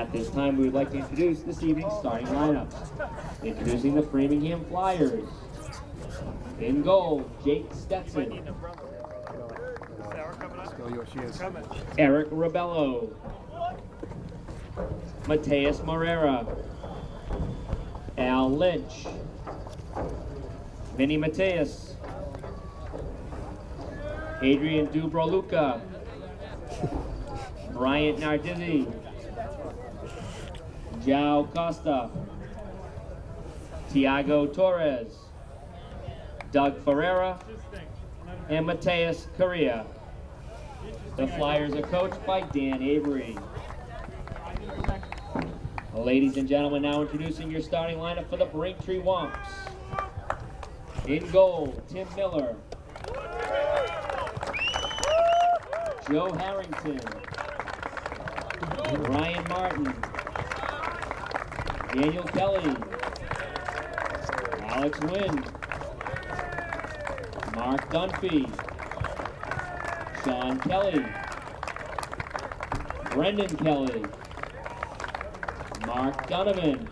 At this time, we would like to introduce this evening's starting lineups. Introducing the Framingham Flyers. In goal, Jake Stetson. Eric Rebello. Mateus Morera. Al Lynch. Vinny Mateus. Adrian Dubroluca. Bryant Nardizzi. João Costa. Tiago Torres. Doug Ferreira. And Mateus Correa. The Flyers are coached by Dan Avery. Ladies and gentlemen, now introducing your starting lineup for the Braintree Womps. In goal, Tim Miller. Joe Harrington. Ryan Martin. Daniel Kelly. Alex Wynn. Mark Dunphy. Sean Kelly. Brendan Kelly. Mark Donovan.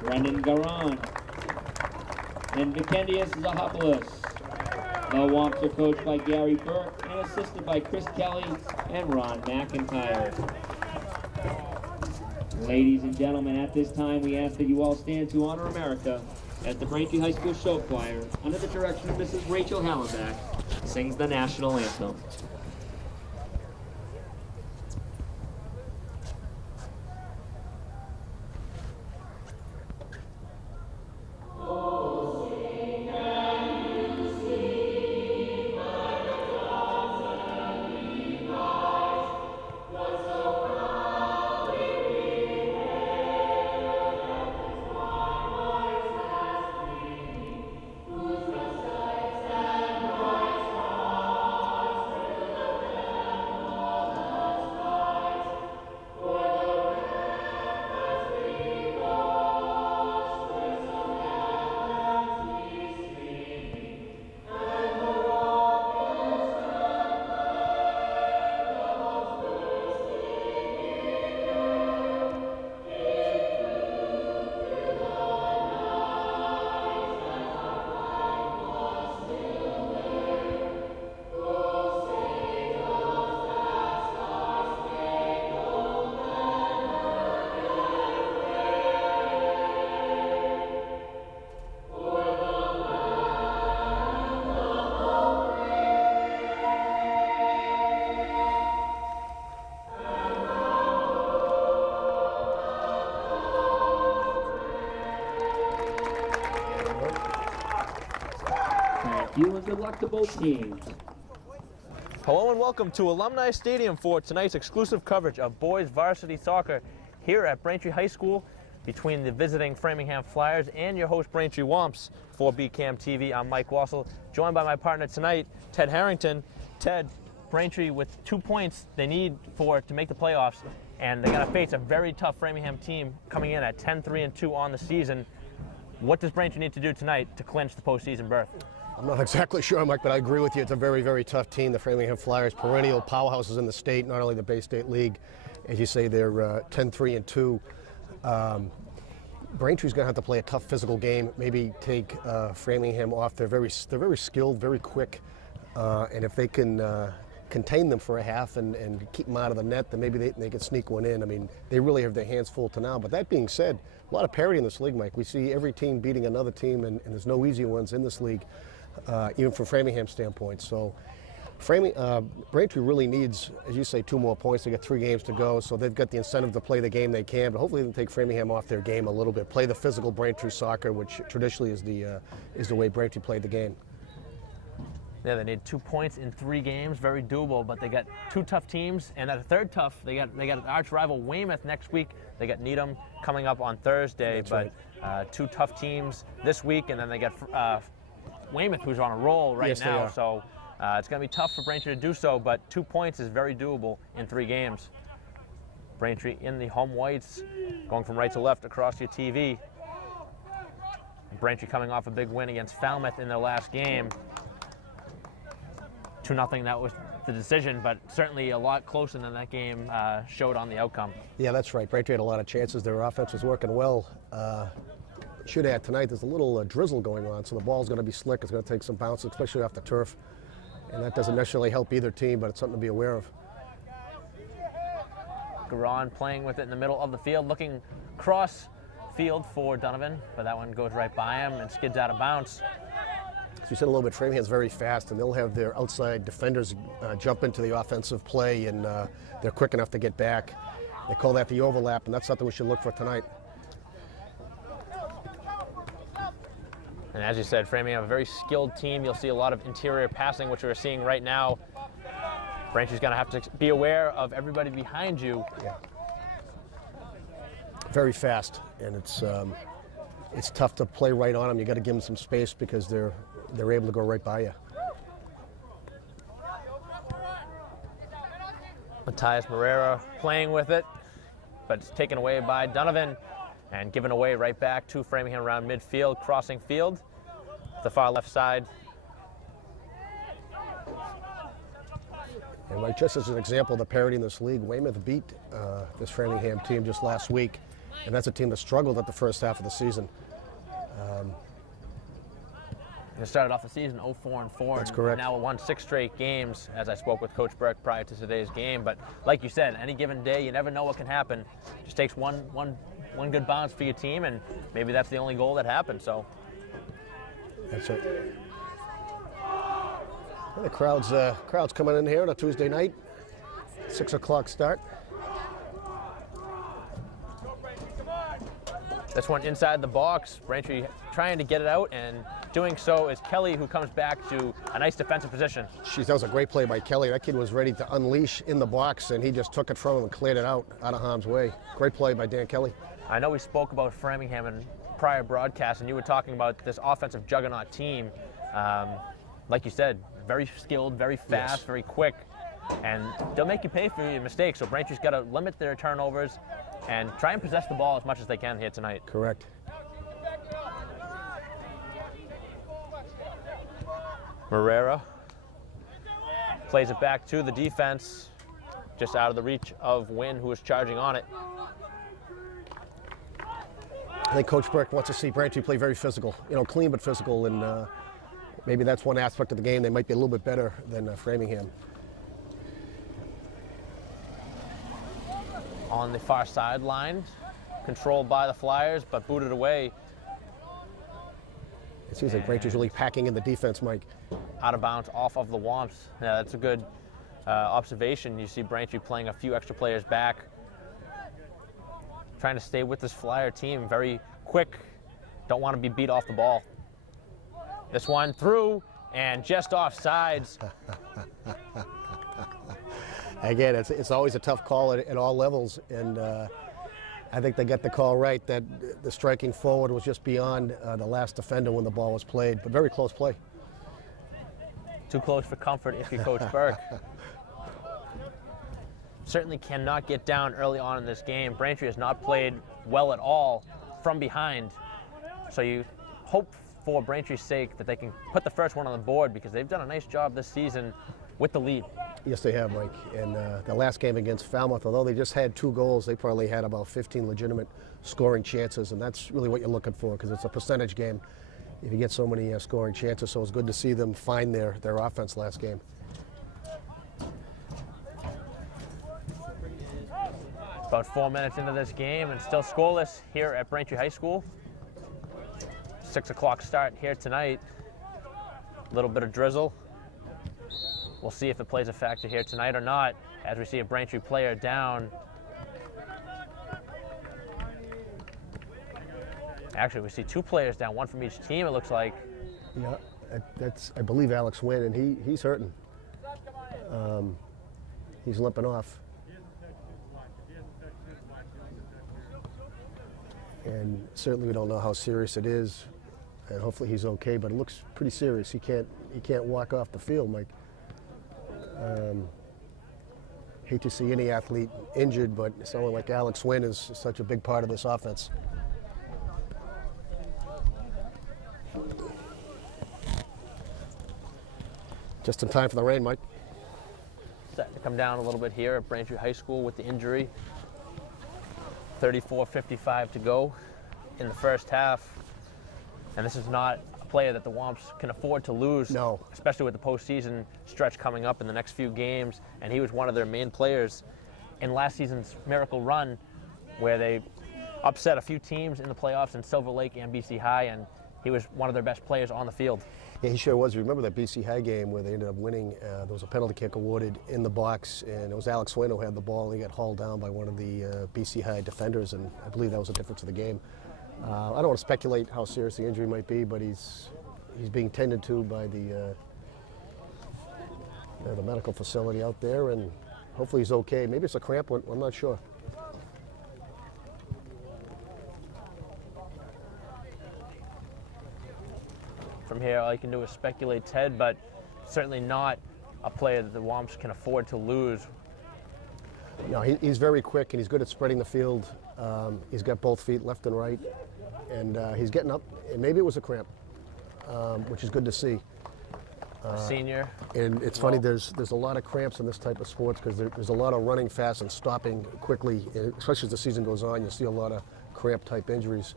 Brendan Garan. And Vikendius Zahopoulos. The Womps are coached by Gary Burke and assisted by Chris Kelly and Ron McIntyre. Ladies and gentlemen, at this time we ask that you all stand to honor America as the Braintree High School Show Choir, under the direction of Mrs. Rachel Hallenbach, sings the national anthem. You and good luck to both teams. Hello and welcome to Alumni Stadium for tonight's exclusive coverage of boys varsity soccer here at Braintree High School between the visiting Framingham Flyers and your host Braintree Womps for BCAM TV. I'm Mike Wassel, joined by my partner tonight, Ted Harrington. Ted, Braintree with 2 points they need to make the playoffs, and they got to face a very tough Framingham team coming in at 10-3-2 on the season. What does Braintree need to do tonight to clinch the postseason berth? I'm not exactly sure, Mike, but I agree with you. It's a very, very tough team. The Framingham Flyers, perennial powerhouses in the state, not only the Bay State League. As you say, they're 10-3-2. Braintree's going to have to play a tough physical game, maybe take Framingham off. They're very skilled, very quick, and if they can contain them for a half and keep them out of the net, then maybe they can sneak one in. I mean, they really have their hands full to now. But that being said, a lot of parity in this league, Mike. We see every team beating another team, and there's no easy ones in this league, even from Framingham's standpoint. So Braintree really needs, as you say, 2 more points. They got 3 games to go, so they've got the incentive to play the game they can, but hopefully they can take Framingham off their game a little bit, play the physical Braintree soccer, which traditionally is the way Braintree played the game. Yeah, they need 2 points in 3 games, very doable, but they got 2 tough teams, and at a third tough, they got an arch rival Weymouth next week. They got Needham coming up on Thursday. That's right. 2 tough teams this week, and then they got Weymouth, who's on a roll right now. So it's going to be tough for Braintree to do so, but 2 points is very doable in 3 games. Braintree in the home whites, going from right to left across your TV. Braintree coming off a big win against Falmouth in their last game. 2-0, that was the decision, but certainly a lot closer than that game showed on the outcome. Yeah, that's right. Braintree had a lot of chances. Their offense was working well. Should add tonight, there's a little drizzle going on, so the ball's going to be slick. It's going to take some bounces, especially off the turf. And that doesn't necessarily help either team, but it's something to be aware of. Garon playing with it in the middle of the field, looking cross field for Donovan, but that one goes right by him and skids out of bounds. As you said a little bit, Framingham's very fast, and they'll have their outside defenders jump into the offensive play, and they're quick enough to get back. They call that the overlap, and that's something we should look for tonight. And as you said, Framingham, a very skilled team. You'll see a lot of interior passing, which we're seeing right now. Braintree's going to have to be aware of everybody behind you. Yeah. Very fast, and it's tough to play right on them. You got to give them some space because they're able to go right by you. Matthias Moreira playing with it, but it's taken away by Donovan and given away right back to Framingham around midfield, crossing field, the far left side. And right, just as an example of the parity in this league, Weymouth beat this Framingham team just last week, and that's a team that struggled at the first half of the season. They started off the season 0-4-4. That's correct. Now won 6 straight games, as I spoke with Coach Burke prior to today's game. But like you said, any given day, you never know what can happen. Just takes one good bounce for your team, and maybe that's the only goal that happened. So that's it. Well, the crowd's coming in here on a Tuesday night, 6 o'clock start. This one inside the box. Braintree trying to get it out, and doing so is Kelly, who comes back to a nice defensive position. That was a great play by Kelly. That kid was ready to unleash in the box, and he just took it from him and cleared it out of harm's way. Great play by Dan Kelly. I know we spoke about Framingham in prior broadcasts, and you were talking about this offensive juggernaut team. Like you said, very skilled, very fast, yes, very quick, and they'll make you pay for your mistakes. So Braintree's got to limit their turnovers and try and possess the ball as much as they can here tonight. Correct. Moreira plays it back to the defense, just out of the reach of Wynn, who is charging on it. I think Coach Burke wants to see Braintree play very physical, clean but physical, and maybe that's one aspect of the game. They might be a little bit better than Framingham. On the far sideline, controlled by the Flyers, but booted away. It seems like Braintree's really packing in the defense, Mike. Out of bounds off of the Womps. Yeah, that's a good observation. You see Braintree playing a few extra players back, trying to stay with this Flyer team. Very quick, don't want to be beat off the ball. This one through and just off sides. Again, it's always a tough call at all levels, and I think they got the call right that the striking forward was just beyond the last defender when the ball was played, but very close play. Too close for comfort if you Coach Burke. Certainly cannot get down early on in this game. Braintree has not played well at all from behind, so you hope for Braintree's sake that they can put the first one on the board, because they've done a nice job this season with the lead. Yes, they have, Mike. And the last game against Falmouth, although they just had 2 goals, they probably had about 15 legitimate scoring chances, and that's really what you're looking for, because it's a percentage game if you get so many scoring chances. So it's good to see them find their offense last game. About 4 minutes into this game and still scoreless here at Braintree High School. 6 o'clock start here tonight. A little bit of drizzle. We'll see if it plays a factor here tonight or not, as we see a Braintree player down. Actually, we see 2 players down, 1 from each team, it looks like. Yeah, that's, I believe, Alex Wynn, and he's hurting. He's limping off. And certainly we don't know how serious it is, and hopefully he's okay, but it looks pretty serious. He can't walk off the field, Mike. Hate to see any athlete injured, but someone like Alex Wynn is such a big part of this offense. Just in time for the rain, Mike. set to come down a little bit here at Braintree High School with the injury. 34:55 to go in the first half. And this is not a player that the Womps can afford to lose. No. Especially with the postseason stretch coming up in the next few games. And he was one of their main players in last season's miracle run, where they upset a few teams in the playoffs in Silver Lake and BC High, and he was one of their best players on the field. Yeah, he sure was. Remember that BC High game where they ended up winning? There was a penalty kick awarded in the box, and it was Alex Wynn who had the ball, and he got hauled down by one of the BC High defenders, and I believe that was the difference of the game. I don't want to speculate how serious the injury might be, but he's being tended to by the medical facility out there, and hopefully he's okay. Maybe it's a cramp one, I'm not sure. From here, all you can do is speculate, Ted, but certainly not a player that the Womps can afford to lose. No, he's very quick, and he's good at spreading the field. He's got both feet, left and right, and he's getting up. And maybe it was a cramp, which is good to see. Senior. And it's funny, there's a lot of cramps in this type of sports because there's a lot of running fast and stopping quickly, especially as the season goes on. You'll see a lot of cramp-type injuries.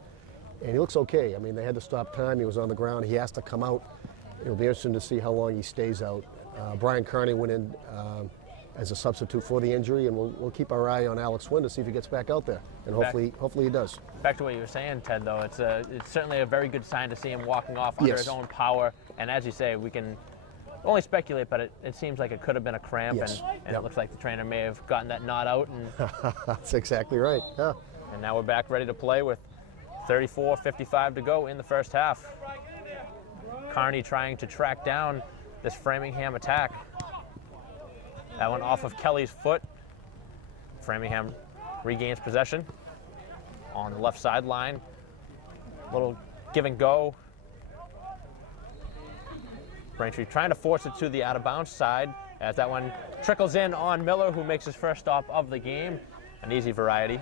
And he looks okay. I mean, they had to stop time. He was on the ground. He has to come out. It'll be interesting to see how long he stays out. Brian Carney went in as a substitute for the injury, and we'll keep our eye on Alex Wynn to see if he gets back out there. And hopefully he does. Back to what you were saying, Ted, though, it's certainly a very good sign to see him walking off under his own power. And as you say, we can only speculate, but it seems like it could have been a cramp, and it looks like the trainer may have gotten that knot out. And that's exactly right. Yeah. And now we're back ready to play with 34:55 to go in the first half. Carney trying to track down this Framingham attack. That one off of Kelly's foot. Framingham regains possession on the left sideline. Little give and go. Braintree trying to force it to the out of bounds side as that one trickles in on Miller, who makes his first stop of the game. An easy variety.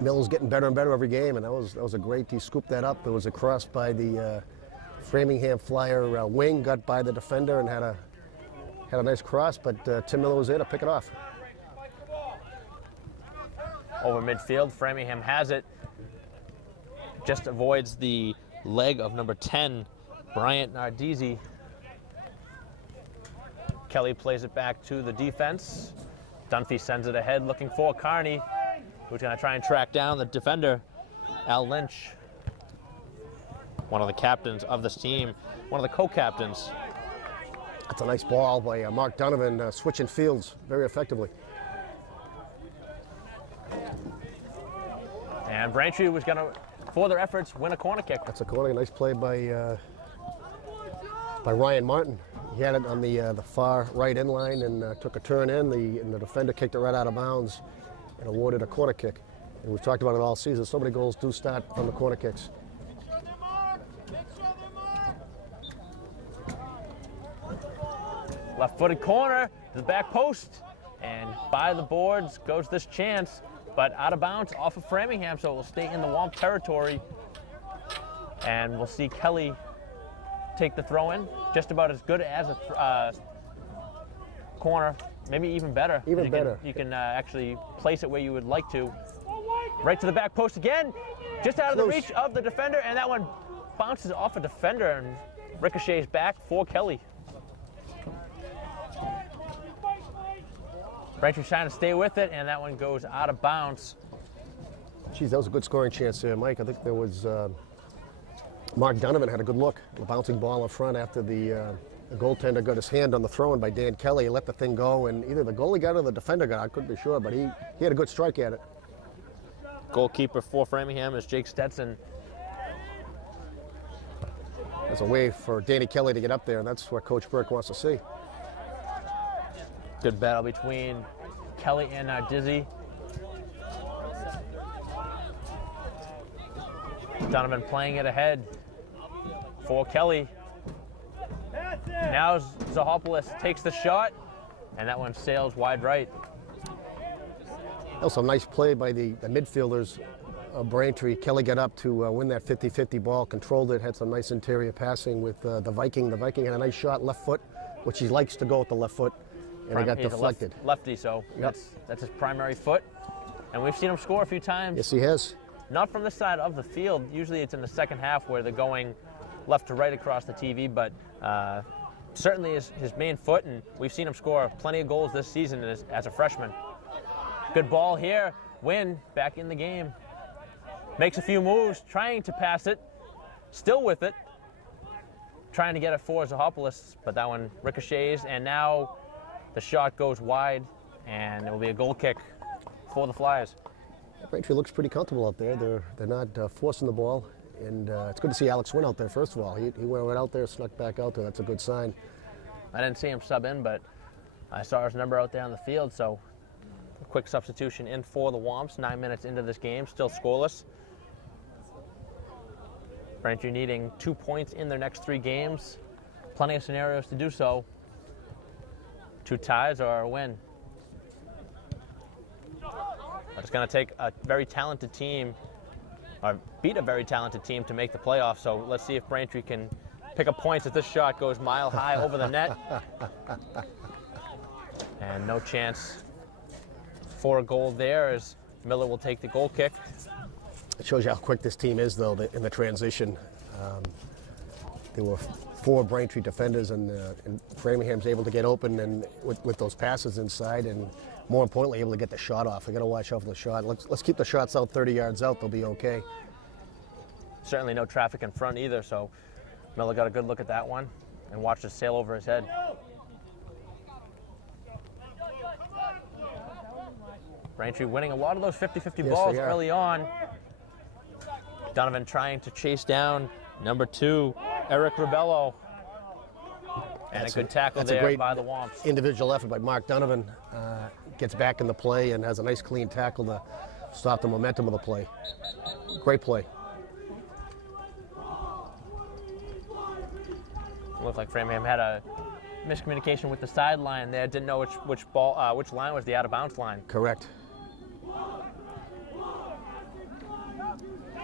Miller's getting better and better every game, and that was a great. He scooped that up. There was a cross by the Framingham Flyer wing, got by the defender, and had a nice cross. But Tim Miller was there to pick it off. Over midfield, Framingham has it. Just avoids the leg of number 10, Bryant Nardizzi. Kelly plays it back to the defense. Dunphy sends it ahead, looking for Carney, who's going to try and track down the defender, Al Lynch, one of the captains of this team, one of the co-captains. That's a nice ball by Mark Donovan, switching fields very effectively. And Braintree was going to, for their efforts, win a corner kick. That's a corner, nice play by Ryan Martin. He had it on the far right end line and took a turn in. And the defender kicked it right out of bounds and awarded a corner kick. And we've talked about it all season. So many goals do start from the corner kicks. Left-footed corner to the back post, and by the boards goes this chance, but out of bounds off of Framingham, so it will stay in the Womp territory. And we'll see Kelly take the throw in, just about as good as a corner, maybe even better. Even better. You can actually place it where you would like to. Right to the back post again, just out of the reach of the defender, and that one bounces off a defender and ricochets back for Kelly. Braintree's trying to stay with it, and that one goes out of bounds. Geez, that was a good scoring chance there, Mike. I think there was Mark Donovan had a good look. The bouncing ball in front after the goaltender got his hand on the throw-in by Dan Kelly. He let the thing go, and either the goalie got it or the defender got it. I couldn't be sure, but he had a good strike at it. Goalkeeper for Framingham is Jake Stetson. There's a way for Danny Kelly to get up there, and that's what Coach Burke wants to see. Good battle between Kelly and Nardizzi. Donovan playing it ahead for Kelly. Now Zahopoulos takes the shot, and that one sails wide right. That was a nice play by the midfielders of Braintree. Kelly got up to win that 50-50 ball, controlled it, had some nice interior passing with the Viking. The Viking had a nice shot, left foot, which he likes to go with the left foot. And it got He's a deflected. lefty, so Yep. that's his primary foot. And we've seen him score a few times. Yes, he has. Not from this side of the field. Usually it's in the second half where they're going left to right across the TV, but certainly his main foot, and we've seen him score plenty of goals this season as a freshman. Good ball here. Wynn back in the game. Makes a few moves, trying to pass it. Still with it. Trying to get it for Zahopoulos, but that one ricochets, and now the shot goes wide, and it will be a goal kick for the Flyers. Braintree looks pretty comfortable out there. They're not forcing the ball, and it's good to see Alex Wynn out there. First of all, he went right out there, snuck back out there. That's a good sign. I didn't see him sub in, but I saw his number out there on the field, so a quick substitution in for the Womps. 9 minutes into this game, still scoreless. Braintree needing 2 points in their next 3 games. Plenty of scenarios to do so. 2 ties or a win. But it's going to take a very talented team, or beat a very talented team to make the playoffs. So let's see if Braintree can pick up points if this shot goes mile high over the net. And no chance for a goal there as Miller will take the goal kick. It shows you how quick this team is, though, in the transition. There were 4 Braintree defenders, and Framingham's able to get open and with those passes inside, and more importantly, able to get the shot off. We got to watch out for the shot. Let's keep the shots out 30 yards out. They'll be okay. Certainly no traffic in front either, so Miller got a good look at that one and watched it sail over his head. Braintree winning a lot of those 50-50 balls early on. Donovan trying to chase down number 2, Eric Ribello. And a good tackle there by the Womps. Individual effort by Mark Donovan. Gets back in the play and has a nice clean tackle to stop the momentum of the play. Great play. Looked like Framingham had a miscommunication with the sideline there. Didn't know which line was the out-of-bounds line. Correct.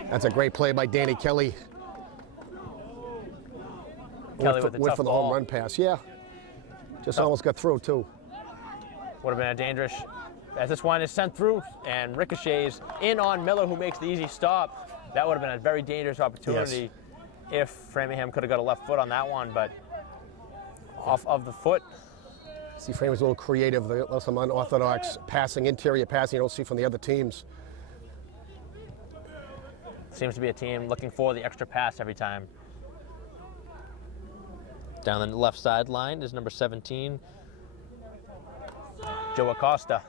That's a great play by Danny Kelly. Kelly with the tough for the ball. home run pass. Yeah. Just almost got through, too. Would have been a dangerous, as this one is sent through and ricochets in on Miller, who makes the easy stop. That would have been a very dangerous opportunity if Framingham could have got a left foot on that one, but off of the foot. See, Framingham's a little creative. There's some unorthodox passing, interior passing you don't see from the other teams. Seems to be a team looking for the extra pass every time. Down the left sideline is number 17, Joe Acosta.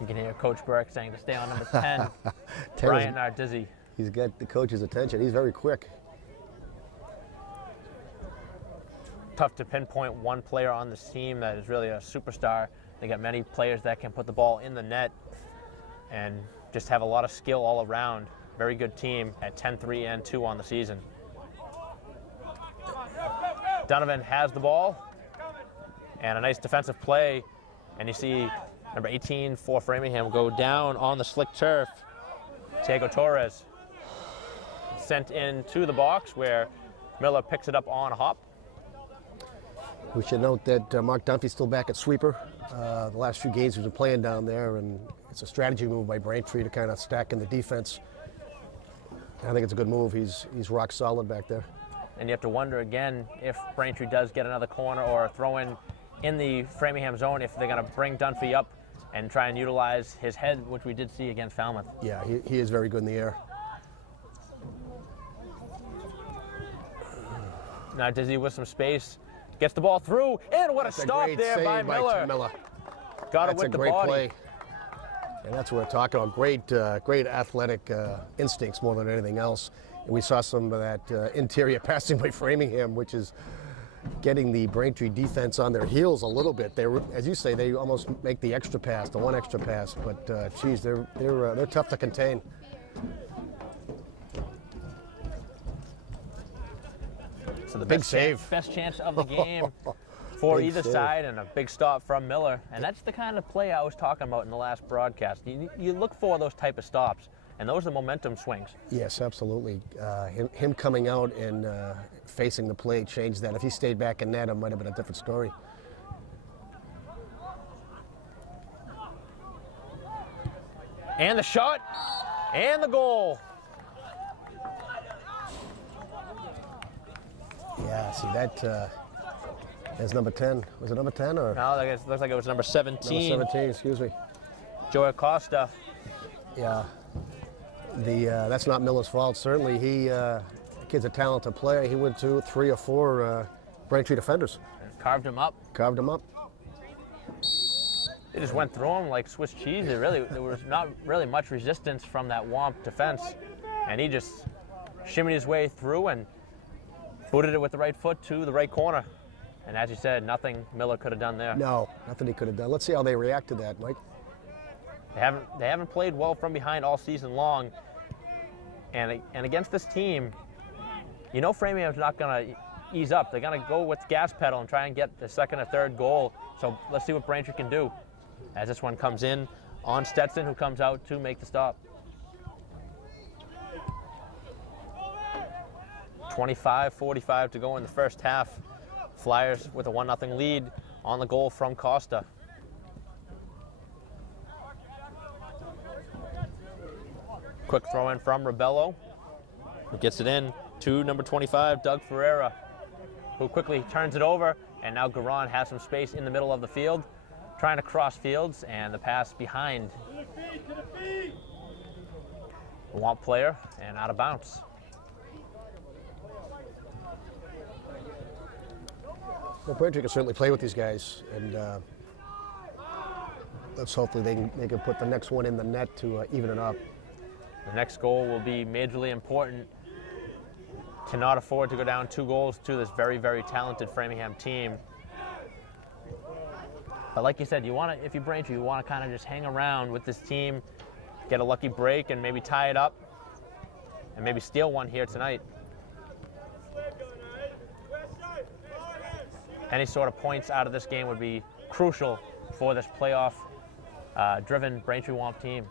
You can hear Coach Burke saying to stay on number 10, Brian Nardizzi. He's got the coach's attention. He's very quick. Tough to pinpoint one player on this team that is really a superstar. They got many players that can put the ball in the net and just have a lot of skill all around. Very good team at 10-3-2 on the season. Donovan has the ball and a nice defensive play, and you see number 18 for Framingham go down on the slick turf. Diego Torres sent into the box where Miller picks it up on a hop. We should note that Mark Dunphy's still back at sweeper. The last few games he's been playing down there, and it's a strategy move by Braintree to kind of stack in the defense. I think it's a good move. He's rock solid back there. And you have to wonder again if Braintree does get another corner or a throw-in in the Framingham zone, if they're going to bring Dunphy up and try and utilize his head, which we did see against Falmouth. Yeah, he is very good in the air. Now Dizzy with some space. Gets the ball through, and what a stop there by Miller. Got it with the body. That's a great play. And that's what we're talking about. Great athletic instincts more than anything else. And we saw some of that interior passing by Framingham, which is getting the Braintree defense on their heels a little bit. They, as you say, they almost make the extra pass, the one extra pass. But geez, they're tough to contain. So the big save. Best chance of the game for either save. side, and a big stop from Miller. And that's the kind of play I was talking about in the last broadcast. You look for those type of stops, and those are momentum swings. Yes, absolutely. Him coming out and facing the play changed that. If he stayed back in net, it might have been a different story. And the shot, and the goal. Yeah, see that is number 10. Was it number 10 or? No, it looks like it was number 17. Number 17, excuse me. Joey Acosta. Yeah, that's not Miller's fault. Certainly, the kid's a talented player. He went to 3 or 4 Braintree defenders. Carved him up. Carved him up. They just went through him like Swiss cheese. There was not really much resistance from that Womp defense, and he just shimmied his way through and booted it with the right foot to the right corner. And as you said, nothing Miller could have done there. No, nothing he could have done. Let's see how they react to that, Mike. They haven't played well from behind all season long, and against this team, you know Framingham's not going to ease up. They're going to go with gas pedal and try and get the second or third goal. So let's see what Braintree can do as this one comes in on Stetson, who comes out to make the stop. 25-45 to go in the first half. Flyers with a 1-0 lead on the goal from Costa. Quick throw in from Rebello, who gets it in to number 25, Doug Ferreira, who quickly turns it over, and now Garon has some space in the middle of the field, trying to cross fields, and the pass behind the Womp player and out of bounds. Well, Braintree can certainly play with these guys, and let's hopefully they can put the next one in the net to even it up. The next goal will be majorly important. Cannot afford to go down 2 goals to this very, very talented Framingham team. But like you said, if you're Braintree, you want to kind of just hang around with this team, get a lucky break, and maybe tie it up, and maybe steal one here tonight. Any sort of points out of this game would be crucial for this playoff-driven Braintree Womp team.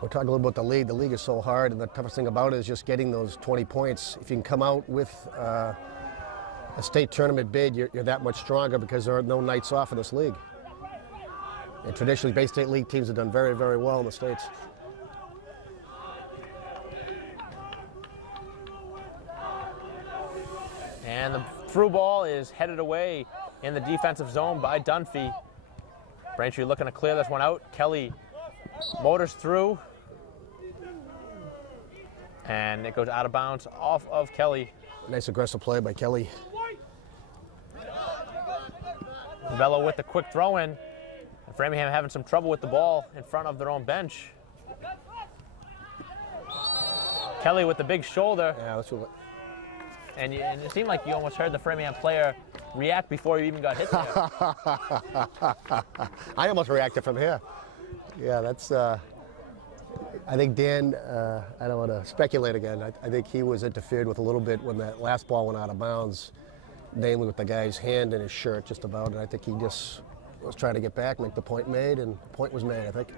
We're talking a little about the league. The league is so hard, and the toughest thing about it is just getting those 20 points. If you can come out with a state tournament bid, you're that much stronger because there are no nights off in this league. And traditionally, Bay State League teams have done very, very well in the States. And the through ball is headed away in the defensive zone by Dunphy. Braintree looking to clear this one out. Kelly motors through, and it goes out of bounds off of Kelly. Nice aggressive play by Kelly. Bello with the quick throw in. Framingham having some trouble with the ball in front of their own bench. Kelly with the big shoulder. Yeah, that's what. And it seemed like you almost heard the Framingham player react before you even got hit there. I almost reacted from here. Yeah, that's. I think Dan. I don't want to speculate again. I think he was interfered with a little bit when that last ball went out of bounds, namely with the guy's hand in his shirt, just about. And I think he just was trying to get back, make the point made, and the point was made, I think.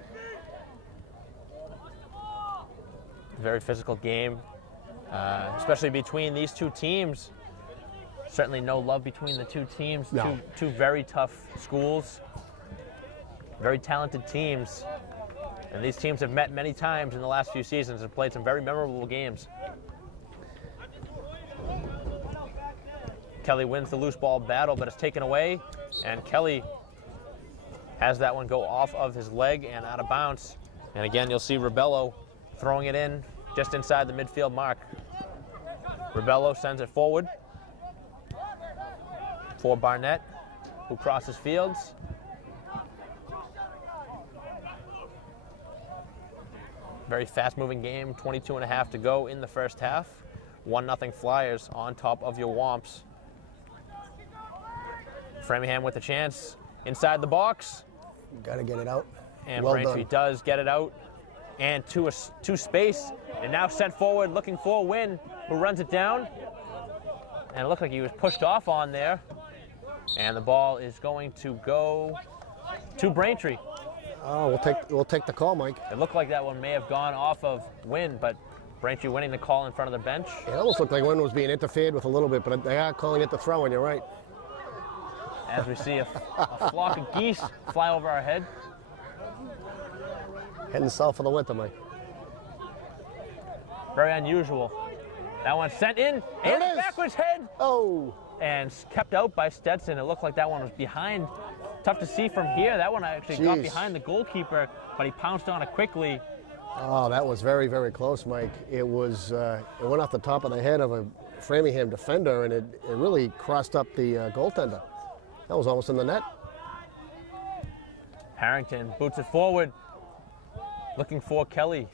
Very physical game, especially between these two teams. Certainly no love between the two teams. No. Two very tough schools, very talented teams. And these teams have met many times in the last few seasons and played some very memorable games. Kelly wins the loose ball battle, but it's taken away, and Kelly has that one go off of his leg and out of bounds. And again, you'll see Rebello throwing it in just inside the midfield mark. Rebello sends it forward for Barnett, who crosses fields. Very fast-moving game, 22.5 to go in the first half. 1-0 Flyers on top of your Womps. Framingham with a chance inside the box. Got to get it out. And well Braintree done. does get it out. And to space, and now sent forward looking for Wynn, who runs it down. And it looked like he was pushed off on there. And the ball is going to go to Braintree. Oh, we'll take the call, Mike. It looked like that one may have gone off of Wynn, but Braintree winning the call in front of the bench. It almost looked like Wynn was being interfered with a little bit, but they are calling it the throw, and you're right. As we see a flock of geese fly over our head. Heading south for the winter, Mike. Very unusual. That one sent in, and backwards head. Oh. And kept out by Stetson. It looked like that one was behind. Tough to see from here. That one actually got behind the goalkeeper, but he pounced on it quickly. Oh, that was very, very close, Mike. It was. It went off the top of the head of a Framingham defender, and it really crossed up the goaltender. That was almost in the net. Harrington boots it forward, looking for Kelly.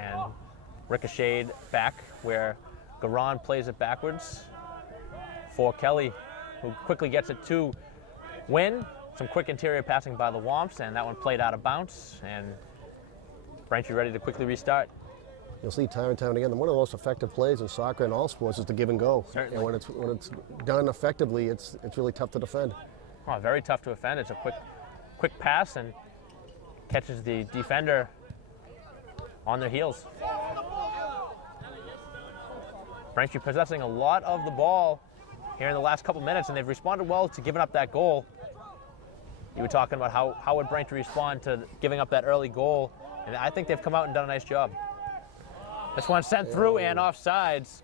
And ricocheted back where Garan plays it backwards for Kelly, who quickly gets it to Wynn. Some quick interior passing by the Womps, and that one played out of bounds. And Braintree ready to quickly restart. You'll see time and time again, one of the most effective plays in soccer and all sports is the give and go. Certainly. And when it's done effectively, it's really tough to defend. Oh, very tough to defend. It's a quick pass and catches the defender on their heels. Braintree possessing a lot of the ball here in the last couple minutes, and they've responded well to giving up that goal. You were talking about how would Braintree respond to giving up that early goal, and I think they've come out and done a nice job. This one sent through and offsides,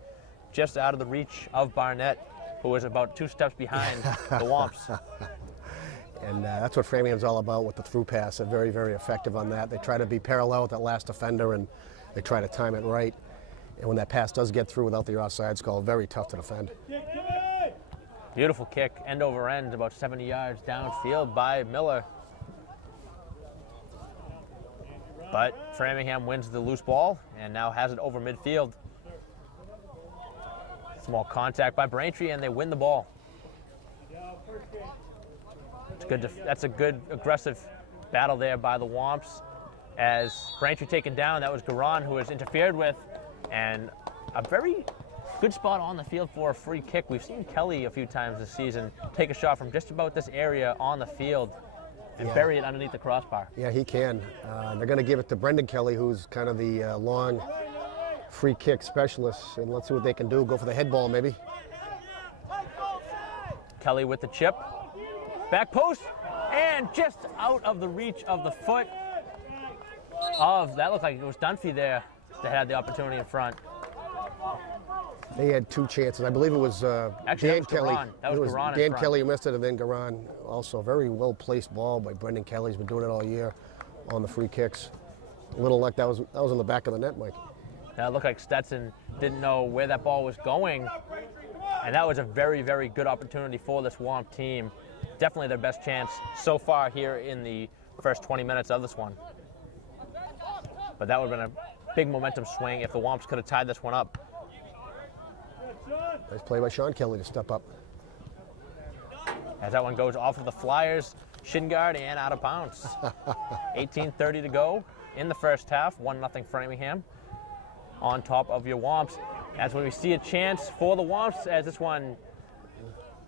just out of the reach of Barnett, who was about 2 steps behind the Womps. And that's what Framingham's all about with the through pass. They're very, very effective on that. They try to be parallel with that last defender, and they try to time it right. And when that pass does get through without the offsides call, very tough to defend. Beautiful kick, end over end, about 70 yards downfield by Miller. But Framingham wins the loose ball and now has it over midfield. Small contact by Braintree, and they win the ball. It's good. That's a good aggressive battle there by the Womps. As Braintree taken down, that was Garan who was interfered with, and a very good spot on the field for a free kick. We've seen Kelly a few times this season take a shot from just about this area on the field and bury it underneath the crossbar. Yeah, he can. They're going to give it to Brendan Kelly, who's kind of the long free kick specialist, and let's see what they can do. Go for the head ball, maybe. Kelly with the chip. Back post, and just out of the reach of the foot of, that looked like it was Dunphy there that had the opportunity in front. They had 2 chances. I believe it was Dan Kelly. That was Garan in Dan front. Kelly who missed it, and then Garan also. Very well-placed ball by Brendan Kelly. He's been doing it all year on the free kicks. A little luck, that was in the back of the net, Mike. That looked like Stetson didn't know where that ball was going, and that was a very, very good opportunity for this Womp team. Definitely their best chance so far here in the first 20 minutes of this one. But that would have been a big momentum swing if the Womps could have tied this one up. Nice play by Sean Kelly to step up. As that one goes off of the Flyers, shin guard, and out of bounds. 18:30 to go in the first half, 1-0 Framingham on top of your Womps. As when we see a chance for the Womps, as this one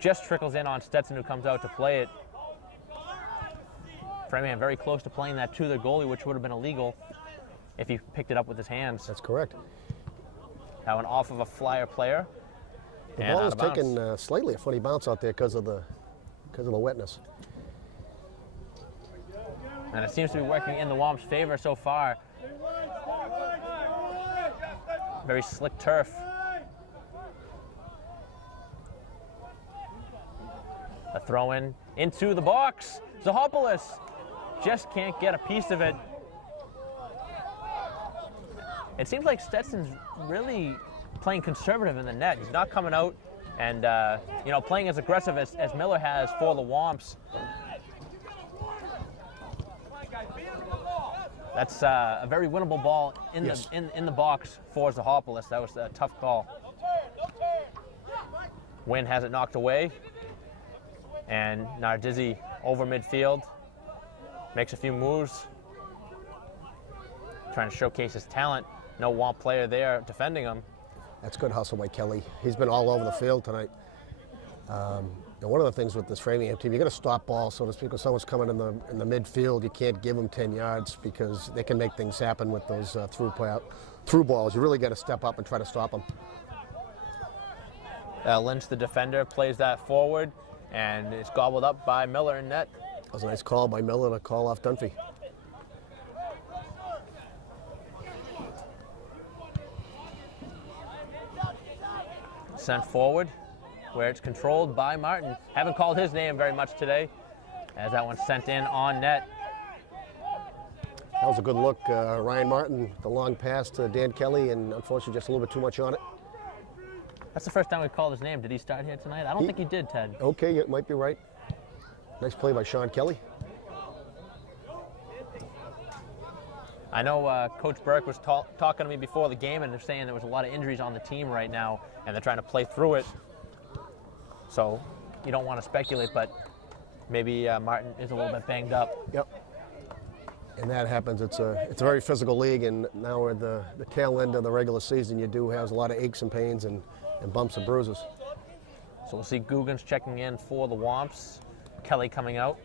just trickles in on Stetson, who comes out to play it. Framingham very close to playing that to the goalie, which would have been illegal if he picked it up with his hands. That's correct. That one off of a Flyer player. The ball was taking slightly a funny bounce out there because of the wetness. And it seems to be working in the Womps' favor so far. Very slick turf. A throw in into the box. Zahopoulos just can't get a piece of it. It seems like Stetson's really playing conservative in the net. He's not coming out and playing as aggressive as Miller has for the Womps. That's a very winnable ball in the box for Zahopoulos. That was a tough call. Wynn has it knocked away, and Nardizzi over midfield makes a few moves, trying to showcase his talent. No Womp player there defending him. That's good hustle by Kelly. He's been all over the field tonight. And one of the things with this Framingham team, you got to stop ball, so to speak. When someone's coming in the midfield, you can't give them 10 yards because they can make things happen with those through balls. You really got to step up and try to stop them. Lynch, the defender, plays that forward, and it's gobbled up by Miller in net. That was a nice call by Miller to call off Dunphy. Sent forward, where it's controlled by Martin. Haven't called his name very much today, as that one's sent in on net. That was a good look. Ryan Martin, the long pass to Dan Kelly, and unfortunately just a little bit too much on it. That's the first time we've called his name. Did he start here tonight? I don't think he did, Ted. Okay, you might be right. Nice play by Sean Kelly. I know Coach Burke was talking to me before the game, and they're saying there was a lot of injuries on the team right now, and they're trying to play through it. So you don't want to speculate, but maybe Martin is a little bit banged up. Yep. And that happens. It's a very physical league, and now we're at the tail end of the regular season. You do have a lot of aches and pains and bumps and bruises. So we'll see Guggens checking in for the Womps. Kelly coming out.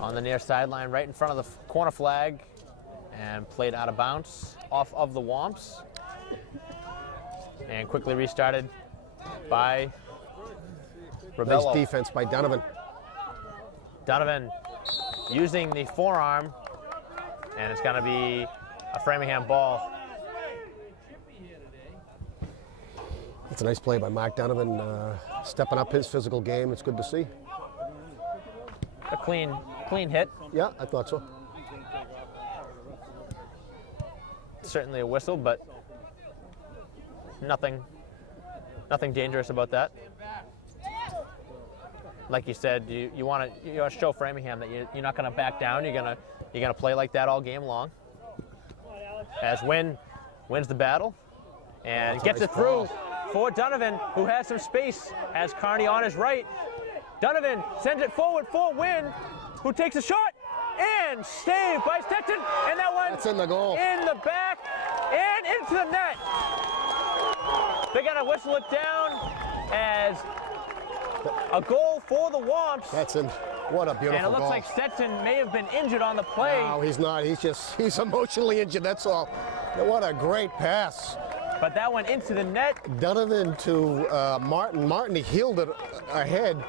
On the near sideline, right in front of the corner flag, and played out of bounds off of the Womps. And quickly restarted by Rebello. Nice defense by Donovan. Donovan using the forearm, and it's going to be a Framingham ball. It's a nice play by Mark Donovan, stepping up his physical game. It's good to see. A clean hit. Yeah, I thought so. Certainly a whistle, but nothing dangerous about that. Like you said, you want to show Framingham that you're not going to back down. You're gonna play like that all game long. As Wynn wins the battle and gets it through for Donovan, who has some space, has Carney on his right. Donovan sends it forward for Wynn, who takes a shot and saved by Stetson, and that one That's in the goal. In the back and into the net. They gotta whistle it down as a goal for the Womps. That's in. What a beautiful goal. And it looks like Stetson may have been injured on the play. No, he's not. He's emotionally injured. That's all. What a great pass. But that went into the net. Donovan to Martin. Martin heeled it ahead.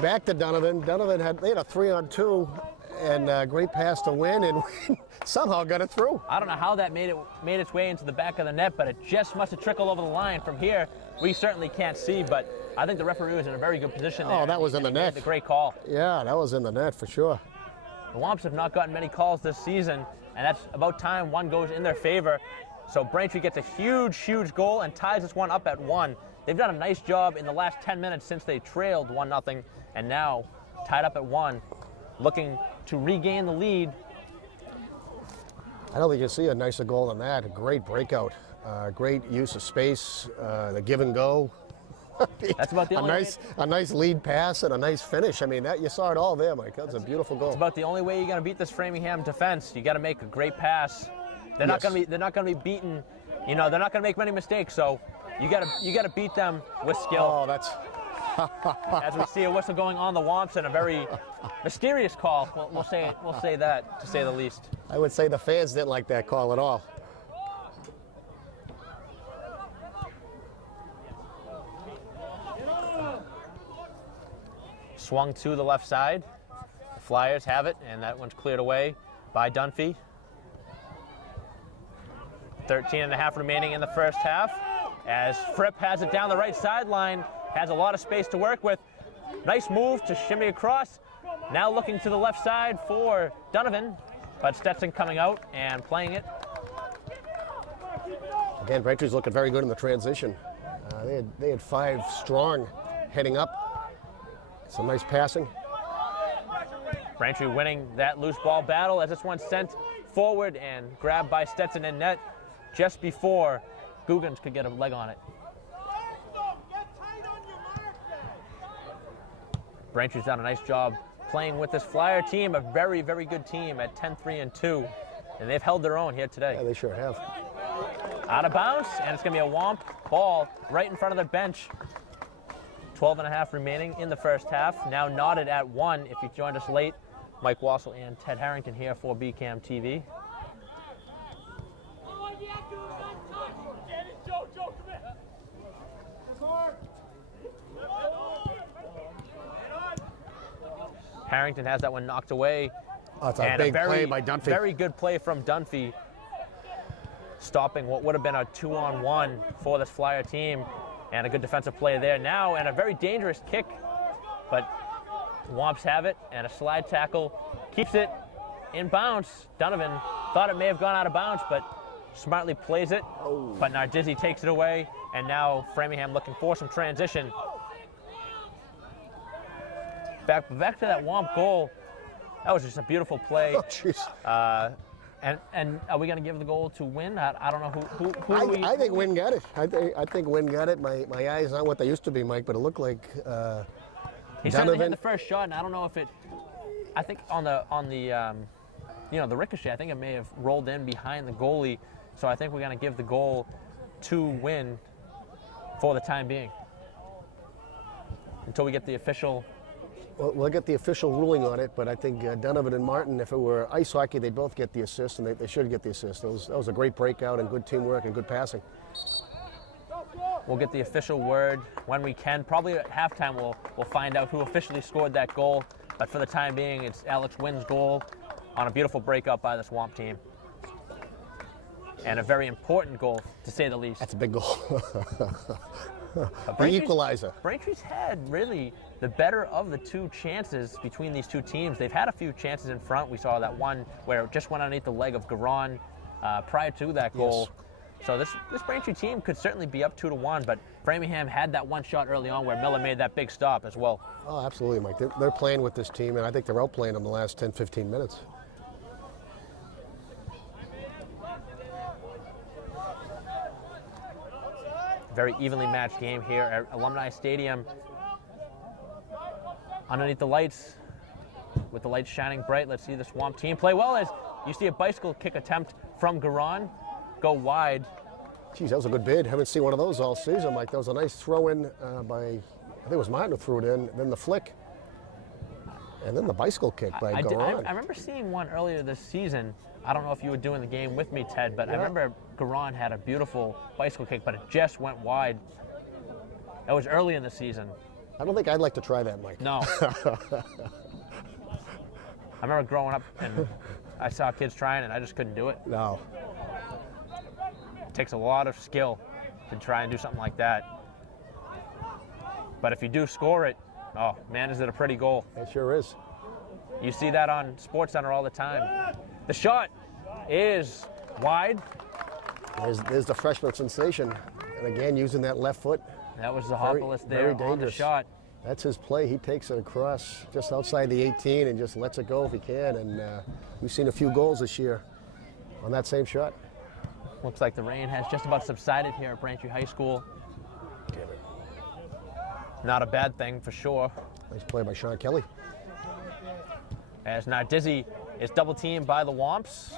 Back to Donovan. Donovan had a 3-on-2 and a great pass to Wynn, and somehow got it through. I don't know how that made its way into the back of the net, but it just must have trickled over the line. From here, we certainly can't see, but I think the referee was in a very good position there. Oh, that was in the net. Made the great call. Yeah, that was in the net for sure. The Womps have not gotten many calls this season, and that's about time one goes in their favor. So Braintree gets a huge goal and ties this one up at 1. They've done a nice job in the last 10 minutes since they trailed 1-0, and now tied up at 1, looking to regain the lead. I don't think you see a nicer goal than that. A great breakout, great use of space, the give and go. That's about the only way. A nice lead pass and a nice finish. I mean, you saw it all there, Mike. That's a beautiful goal. It's about the only way you're going to beat this Framingham defense. You got to make a great pass. They're not going to be beaten. You know, they're not going to make many mistakes. So you got to beat them with skill. Oh, that's. As we see a whistle going on the Womps and a very mysterious call. We'll say that, to say the least. I would say the fans didn't like that call at all. Swung to the left side. The Flyers have it, and that one's cleared away by Dunphy. 13.5 remaining in the first half, as Fripp has it down the right sideline, has a lot of space to work with. Nice move to shimmy across. Now looking to the left side for Donovan, but Stetson coming out and playing it. Again, Braintree's looking very good in the transition. They had 5 strong heading up. Some nice passing. Braintree winning that loose ball battle as this one's sent forward and grabbed by Stetson in net just before Guggens could get a leg on it. Braintree's done a nice job playing with this Flyer team, a very, very good team at 10-3-2, and they've held their own here today. Yeah, they sure have. Out of bounds, and it's going to be a Womp ball right in front of the bench. 12.5 remaining in the first half. Now knotted at 1. If you joined us late, Mike Wassel and Ted Harrington here for BCAM TV. Harrington has that one knocked away. Oh, it's a big play by Dunphy. Very good play from Dunphy, stopping what would have been a 2-on-1 for this Flyer team, and a good defensive play there now, and a very dangerous kick, but Womps have it, and a slide tackle keeps it in bounds. Donovan thought it may have gone out of bounds, but smartly plays it, but Nardizzi takes it away, and now Framingham looking for some transition. Back to that Womp goal. That was just a beautiful play. Oh, jeez. And are we going to give the goal to Wynn? I don't know who I think Wynn got it. I think Wynn got it. My eyes aren't what they used to be, Mike, but it looked like he certainly hit the first shot, and I don't know if it. I think on the the ricochet, I think it may have rolled in behind the goalie. So I think we're going to give the goal to Wynn for the time being until we get the official. Well, we'll get the official ruling on it, but I think Donovan and Martin, if it were ice hockey, they'd both get the assist, and they should get the assist. That was a great breakout and good teamwork and good passing. We'll get the official word when we can. Probably at halftime we'll find out who officially scored that goal. But for the time being, it's Alex Wynn's goal on a beautiful breakout by the Swamp team. And a very important goal, to say the least. That's a big goal. The equalizer. Braintree's had really the better of the two chances between these two teams. They've had a few chances in front. We saw that one where it just went underneath the leg of Garon prior to that goal. Yes. So this Braintree team could certainly be up 2-1, but Framingham had that one shot early on where Miller made that big stop as well. Oh, absolutely, Mike. They're playing with this team, and I think they're outplaying them the last 10, 15 minutes. Very evenly matched game here at Alumni Stadium. Underneath the lights, with the lights shining bright, let's see the Swamp team play well as you see a bicycle kick attempt from Garon go wide. Geez, that was a good bid. Haven't seen one of those all season, Mike. That was a nice throw-in by, I think it was Martin who threw it in, then the flick, and then the bicycle kick by Garon. I remember seeing one earlier this season. I don't know if you were doing the game with me, Ted, but yeah. I remember Garon had a beautiful bicycle kick, but it just went wide. That was early in the season. I don't think I'd like to try that, Mike. No. I remember growing up and I saw kids trying and I just couldn't do it. No. It takes a lot of skill to try and do something like that. But if you do score it, oh man, is it a pretty goal. It sure is. You see that on SportsCenter all the time. The shot is wide. There's the freshman sensation. And again, using that left foot. That was the Hopulus there on the shot. That's his play. He takes it across just outside the 18 and just lets it go if he can. And we've seen a few goals this year on that same shot. Looks like the rain has just about subsided here at Braintree High School. Damn it. Not a bad thing for sure. Nice play by Sean Kelly. As Nardizzi is double teamed by the Womps.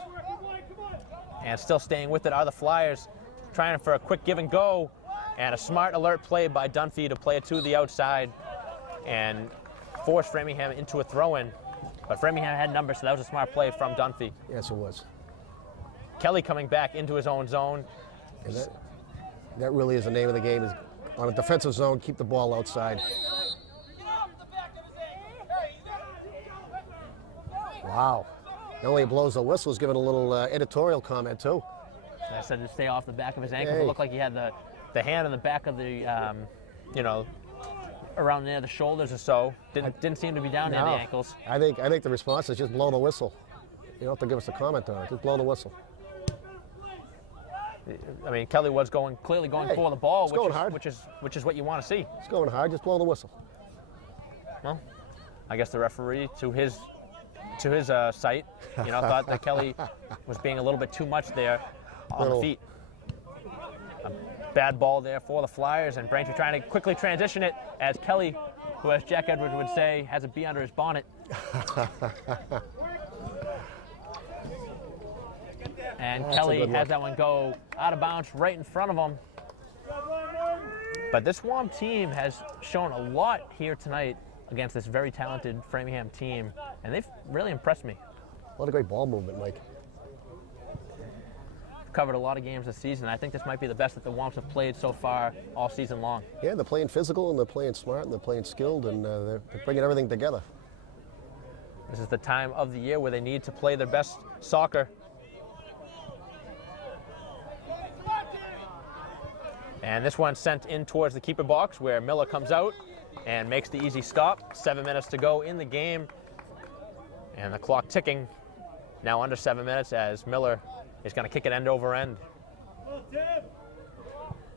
And still staying with it are the Flyers, trying for a quick give and go. And a smart alert play by Dunphy to play it to the outside and force Framingham into a throw-in. But Framingham had numbers, so that was a smart play from Dunphy. Yes, it was. Kelly coming back into his own zone. And that really is the name of the game, is on a defensive zone, keep the ball outside. Wow. Not only blows the whistle, he's giving a little editorial comment, too. I said to stay off the back of his ankles. Hey. It looked like he had the hand on the back of the, around near the shoulders or so. Didn't seem to be down near the ankles. I think the response is just blow the whistle. You don't have to give us a comment on it. Just blow the whistle. I mean, Kelly was clearly going for the ball, which is what you want to see. It's going hard. Just blow the whistle. Well, I guess the referee, to his sight, thought that Kelly was being a little bit too much there on the feet. A bad ball there for the Flyers, and Braintree trying to quickly transition it as Kelly, who, as Jack Edwards would say, has a bee under his bonnet. And That's a Kelly good has look. that one go out of bounds right in front of him. But this Wamp team has shown a lot here tonight against this very talented Framingham team, and they've really impressed me. A lot of great ball movement, Mike. Covered a lot of games this season. I think this might be the best that the Wamps have played so far all season long. Yeah, they're playing physical and they're playing smart and they're playing skilled and they're bringing everything together. This is the time of the year where they need to play their best soccer. And this one sent in towards the keeper box where Miller comes out and makes the easy stop. 7 minutes to go in the game. And the clock ticking now under 7 minutes as Miller is going to kick it end over end.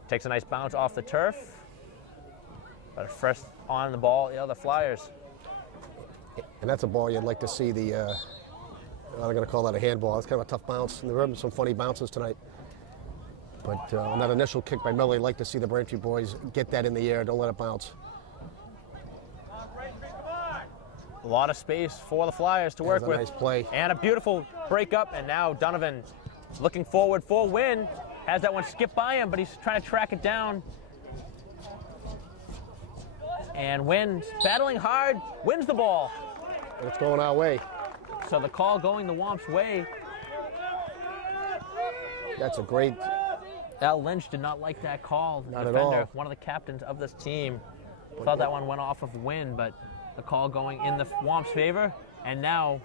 Takes a nice bounce off the turf. But first on the ball, the Flyers. And that's a ball you'd like to see the, I'm going to call that a handball. It's kind of a tough bounce. And there have been some funny bounces tonight. But on that initial kick by Miller, you'd like to see the Braintree boys get that in the air. Don't let it bounce. A lot of space for the Flyers to work That's a with. nice play. And a beautiful breakup, and now Donovan looking forward for Wynn. Has that one skip by him, but he's trying to track it down. And Wynn, battling hard, wins the ball. And it's going our way. So the call going the Wamps' way. That's a great... Al Lynch did not like that call. The Not at defender, all. one of the captains of this team, thought that one went off of Wynn, but the call going in the Wamps' favor. And now,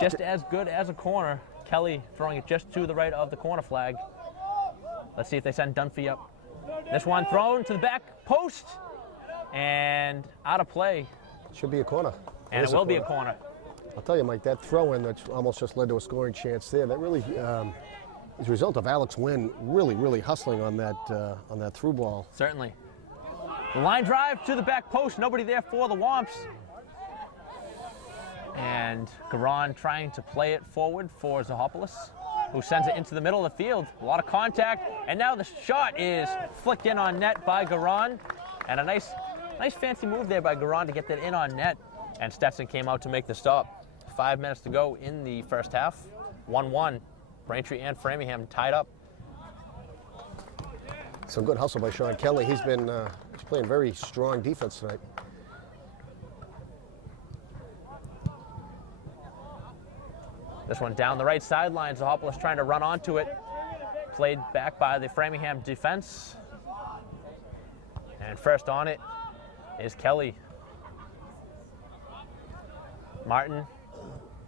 just as good as a corner, Kelly throwing it just to the right of the corner flag. Let's see if they send Dunphy up. This one thrown to the back post and out of play. Should be a corner. And is it will be a corner. I'll tell you, Mike, that throw-in that almost just led to a scoring chance there, that really is a result of Alex Wynn really hustling on that through ball. Certainly. The line drive to the back post. Nobody there for the Wamps. And Garon trying to play it forward for Zahopoulos, who sends it into the middle of the field. A lot of contact. And now the shot is flicked in on net by Garon. And a nice fancy move there by Garon to get that in on net. And Stetson came out to make the stop. 5 minutes to go in the first half. 1-1. Braintree and Framingham tied up. Some good hustle by Sean Kelly. He's been he's playing very strong defense tonight. This one down the right sideline. Zahopoulos trying to run onto it. Played back by the Framingham defense. And first on it is Kelly. Martin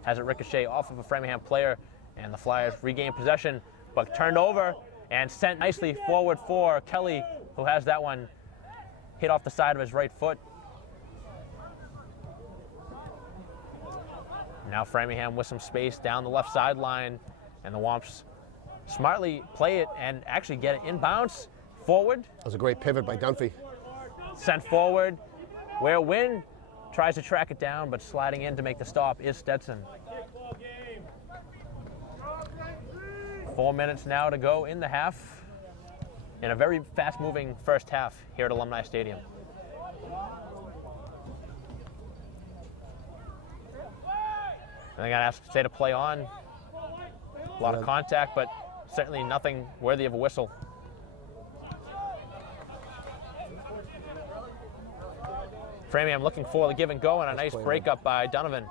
has it ricochet off of a Framingham player, and the Flyers regain possession, but turned over and sent nicely forward for Kelly, who has that one hit off the side of his right foot. Now Framingham with some space down the left sideline, and the Wamps smartly play it and actually get it inbounds forward. That was a great pivot by Dunphy. Sent forward, where Wynn tries to track it down, but sliding in to make the stop is Stetson. 4 minutes now to go in the half, in a very fast-moving first half here at Alumni Stadium. And I got to say to play on. A lot of contact, but certainly nothing worthy of a whistle. Framingham looking for the give and go, and a nice breakup by Donovan.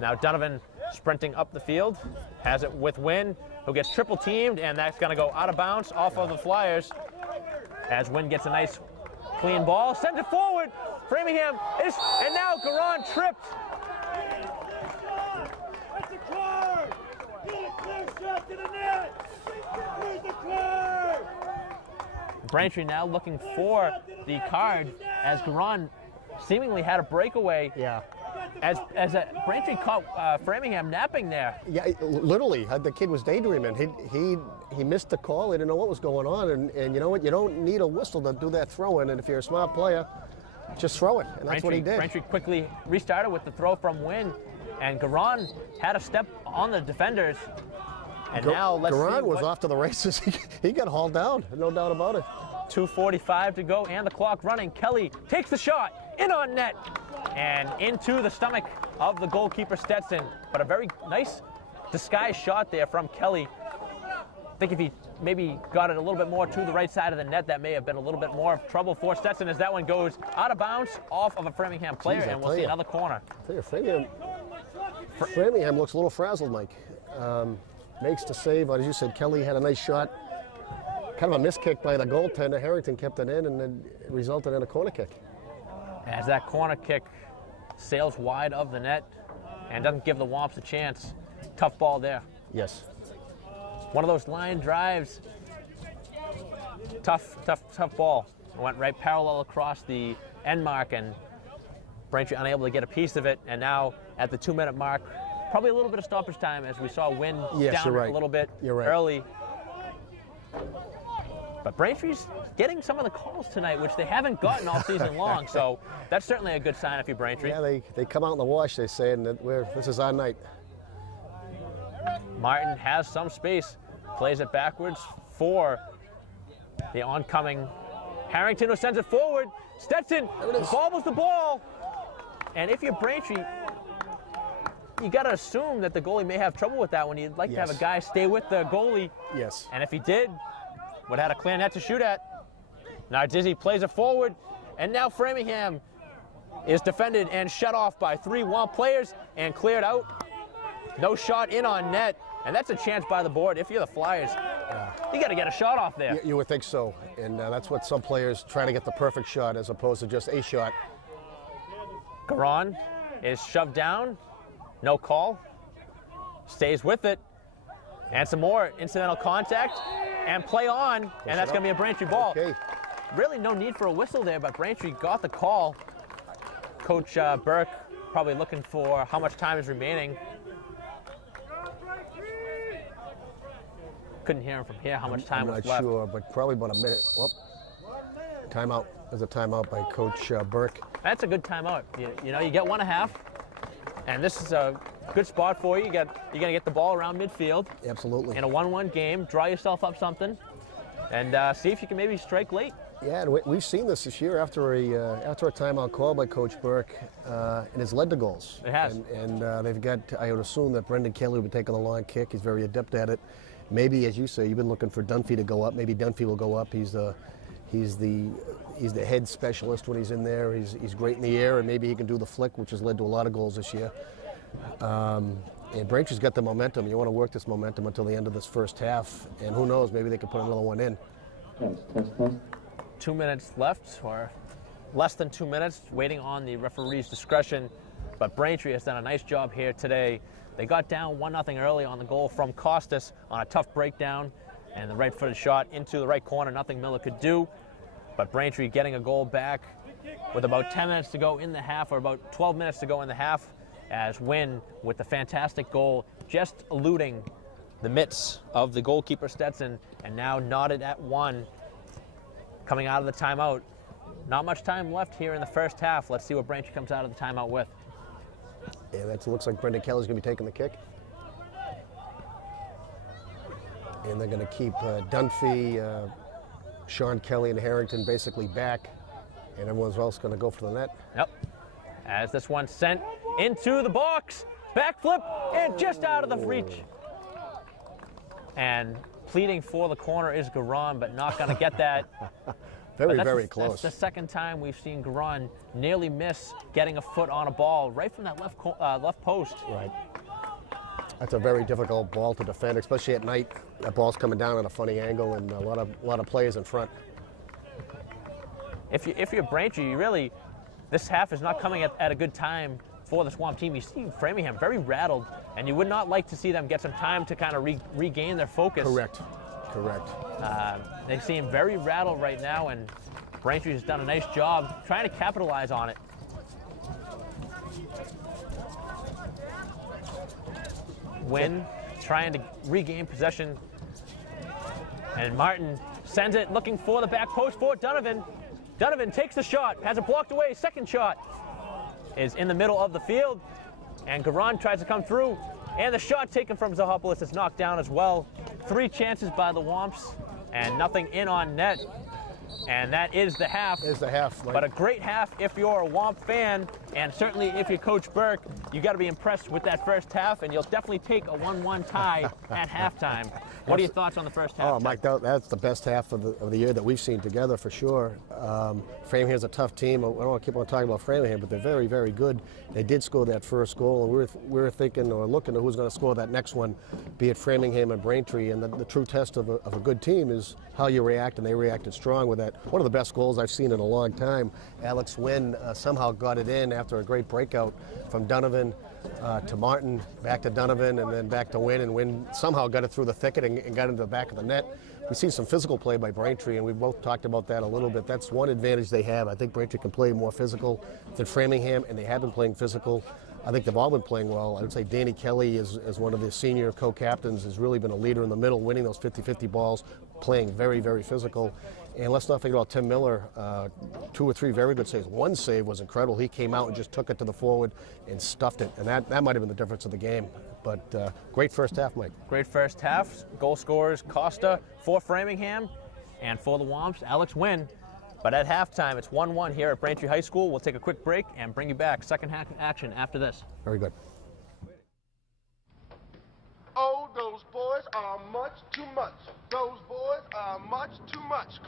Now Donovan sprinting up the field, has it with Wynn, who gets triple teamed, and that's going to go out of bounds off of the Flyers as Wynn gets a nice clean ball, sends it forward. Framingham is, and now Garon tripped. That's a card! Get a clear shot to the net! Where's the card? Braintree now looking for the card as Garon seemingly had a breakaway. Yeah. As Braintree caught Framingham napping there. Yeah, literally, the kid was daydreaming. He missed the call. He didn't know what was going on. And you know what? You don't need a whistle to do that throw-in. And if you're a smart player, just throw it. And that's what he did. Braintree quickly restarted with the throw from Wynn. And Garon had a step on the defenders. And now let's see Garon was off to the races. He got hauled down, no doubt about it. 2:45 to go and the clock running. Kelly takes the shot, in on net, and into the stomach of the goalkeeper Stetson. But a very nice disguised shot there from Kelly. I think if he maybe got it a little bit more to the right side of the net, that may have been a little bit more trouble for Stetson, as that one goes out of bounds off of a Framingham player. Jeez, and we'll see another corner. Framingham looks a little frazzled, Mike. Makes the save. As you said, Kelly had a nice shot. Kind of a miss kick by the goaltender. Harrington kept it in, and then it resulted in a corner kick. As that corner kick sails wide of the net and doesn't give the Womps a chance. Tough ball there. Yes. One of those line drives. Tough ball. Went right parallel across the end mark, and Braintree unable to get a piece of it. And now at the 2-minute mark, probably a little bit of stoppage time as we saw wind down a little bit early. But Braintree's getting some of the calls tonight, which they haven't gotten all season long. So that's certainly a good sign if you're Braintree. Yeah, they come out in the wash, they say, and this is our night. Martin has some space, plays it backwards for the oncoming Harrington, who sends it forward. Stetson bobbles the ball. And if you're Braintree, you got to assume that the goalie may have trouble with that one. You'd like to have a guy stay with the goalie. Yes. And if he did, would have had a clear net to shoot at. Now Dizzy plays it forward, and now Framingham is defended and shut off by 3 Womp players and cleared out. No shot in on net, and that's a chance by the board. If you're the Flyers, you got to get a shot off there. You would think so, and that's what some players try to get the perfect shot as opposed to just a shot. Garon is shoved down, no call, stays with it, and some more incidental contact, and play on, and that's going to be a Braintree ball. Okay. Really no need for a whistle there, but Braintree got the call. Coach Burke probably looking for how much time is remaining. Couldn't hear him from here how much time was left. I'm not sure, but probably about a minute. Whoop. Timeout. There's a timeout by Coach Burke. That's a good timeout. You know, you get 1.5, and this is a good spot for you. You're going to get the ball around midfield. Absolutely. In a 1-1 game, draw yourself up something, and see if you can maybe strike late. Yeah, and we've seen this year after a timeout call by Coach Burke, and it's led to goals. It has. And they've got, I would assume that Brendan Kelly will be taking a long kick. He's very adept at it. Maybe, as you say, you've been looking for Dunphy to go up. Maybe Dunphy will go up. He's the head specialist when he's in there. He's great in the air, and maybe he can do the flick, which has led to a lot of goals this year. And Braintree's got the momentum. You want to work this momentum until the end of this first half, and who knows, maybe they can put another one in. 2 minutes left, or less than 2 minutes, waiting on the referee's discretion. But Braintree has done a nice job here today. They got down 1-0 early on the goal from Costas on a tough breakdown, and the right-footed shot into the right corner, nothing Miller could do. But Braintree getting a goal back with about 10 minutes to go in the half, or about 12 minutes to go in the half, as Wynn with the fantastic goal, just eluding the mitts of the goalkeeper Stetson, and now knotted at 1, coming out of the timeout. Not much time left here in the first half. Let's see what Braintree comes out of the timeout with. And that looks like Brendan Kelly's going to be taking the kick. And they're going to keep Dunphy, Sean Kelly, and Harrington basically back. And everyone else going to go for the net. Yep. As this one sent into the box. Backflip, and just out of the reach. And pleading for the corner is Garon, but not going to get that. Very close. That's the second time we've seen Garon nearly miss getting a foot on a ball right from that left post. Right. That's a very difficult ball to defend, especially at night. That ball's coming down at a funny angle, and a lot of players in front. If you're Braintree, you really, this half is not coming at a good time for the Swamp team. You see Framingham very rattled, and you would not like to see them get some time to kind of regain their focus. Correct. They seem very rattled right now, and Braintree has done a nice job trying to capitalize on it. Wynn trying to regain possession, and Martin sends it looking for the back post for Donovan. Donovan takes the shot, has it blocked away. Second shot is in the middle of the field, and Garon tries to come through, and the shot taken from Zahopoulos is knocked down as well. 3 chances by the Womps, and nothing in on net. And that is the half. Is the half. Mike. But a great half if you're a Womp fan, and certainly if you're Coach Burke, you got to be impressed with that first half, and you'll definitely take a 1-1 tie at halftime. What are your thoughts on the first half? Oh, Mike, that's the best half of the year that we've seen together for sure. Framingham's a tough team. I don't want to keep on talking about Framingham, but they're very, very good. They did score that first goal, and we were thinking or looking at who's going to score that next one, be it Framingham and Braintree. And the true test of a good team is how you react, and they reacted strong with that. One of the best goals I've seen in a long time. Alex Wynn somehow got it in after a great breakout from Donovan to Martin, back to Donovan, and then back to Wynn, and Wynn somehow got it through the thicket and got into the back of the net. We've seen some physical play by Braintree, and we've both talked about that a little bit. That's one advantage they have. I think Braintree can play more physical than Framingham, and they have been playing physical. I think they've all been playing well. I would say Danny Kelly, as one of the senior co-captains, has really been a leader in the middle, winning those 50-50 balls, playing very, very physical. And let's not forget about Tim Miller, 2 or 3 very good saves. One save was incredible. He came out and just took it to the forward and stuffed it, and that might have been the difference of the game. But great first half, Mike. Great first half. Goal scorers, Costa for Framingham, and for the Womps, Alex Wynn. But at halftime, it's 1-1 here at Braintree High School. We'll take a quick break and bring you back. Second half action after this. Very good. Oh, those boys are much too much. Those boys are much too much.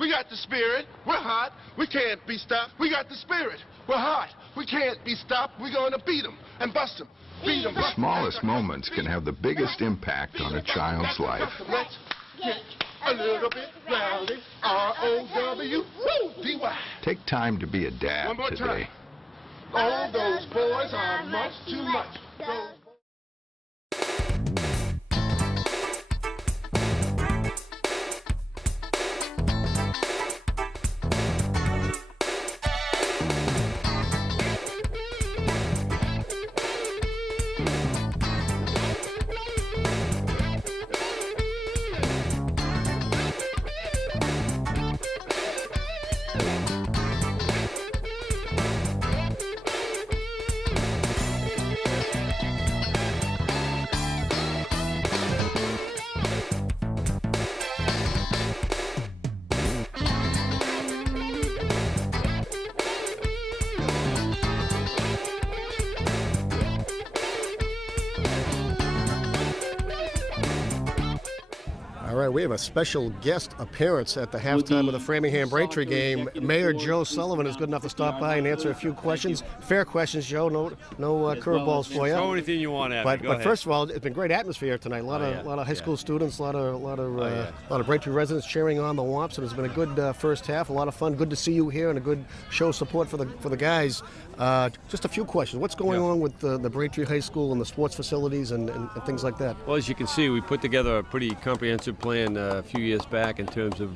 We got the spirit. We're hot. We can't be stopped. We got the spirit. We're hot. We can't be stopped. We're going to beat them and bust them. Beat them. The smallest moments can have the biggest impact on a child's life. Let's get a little bit rowdy. R-O-W-D-Y. Take time to be a dad One more today. time. Oh, those boys are much too much. Those All right, we have a special guest appearance at the halftime of the Framingham Braintree game. Mayor Joe Sullivan is good enough to stop by and answer a few questions. Fair questions, Joe. No curveballs for you. Throw anything you want at But, me. but first of all, it's been great atmosphere tonight. A lot of high school students, a lot of Braintree residents cheering on the Womps, and it's been a good first half. A lot of fun. Good to see you here and a good show of support for the guys. Just a few questions. What's going on with the Braintree High School and the sports facilities and things like that? Well, as you can see, we put together a pretty comprehensive plan a few years back in terms of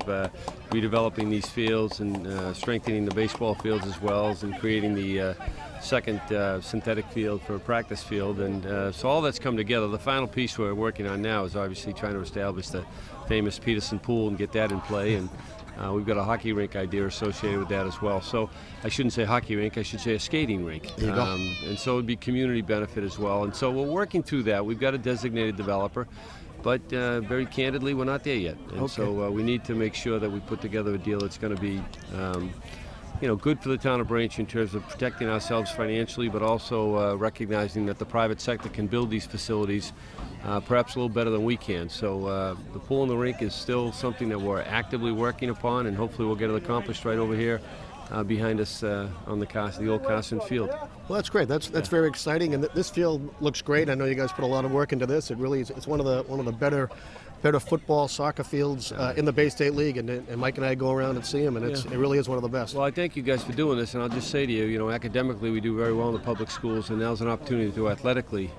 redeveloping these fields and strengthening the baseball fields as well and creating the second synthetic field for a practice field. And so all that's come together. The final piece we're working on now is obviously trying to establish the famous Peterson pool and get that in play. And we've got a hockey rink idea associated with that as well. So I shouldn't say hockey rink, I should say a skating rink. There you go. And so it would be community benefit as well. And so we're working through that. We've got a designated developer, but very candidly, we're not there yet. And so we need to make sure that we put together a deal that's going to be good for the town of Braintree in terms of protecting ourselves financially, but also recognizing that the private sector can build these facilities perhaps a little better than we can. So the pool and the rink is still something that we're actively working upon, and hopefully we'll get it accomplished right over here behind us on the old Carson field. Well, that's great. That's very exciting, and this field looks great. I know you guys put a lot of work into this. It really is. It's one of the better football, soccer fields in the Bay State League, and Mike and I go around and see them, and it really is one of the best. Well, I thank you guys for doing this, and I'll just say to you, academically we do very well in the public schools, and now's an opportunity to athletically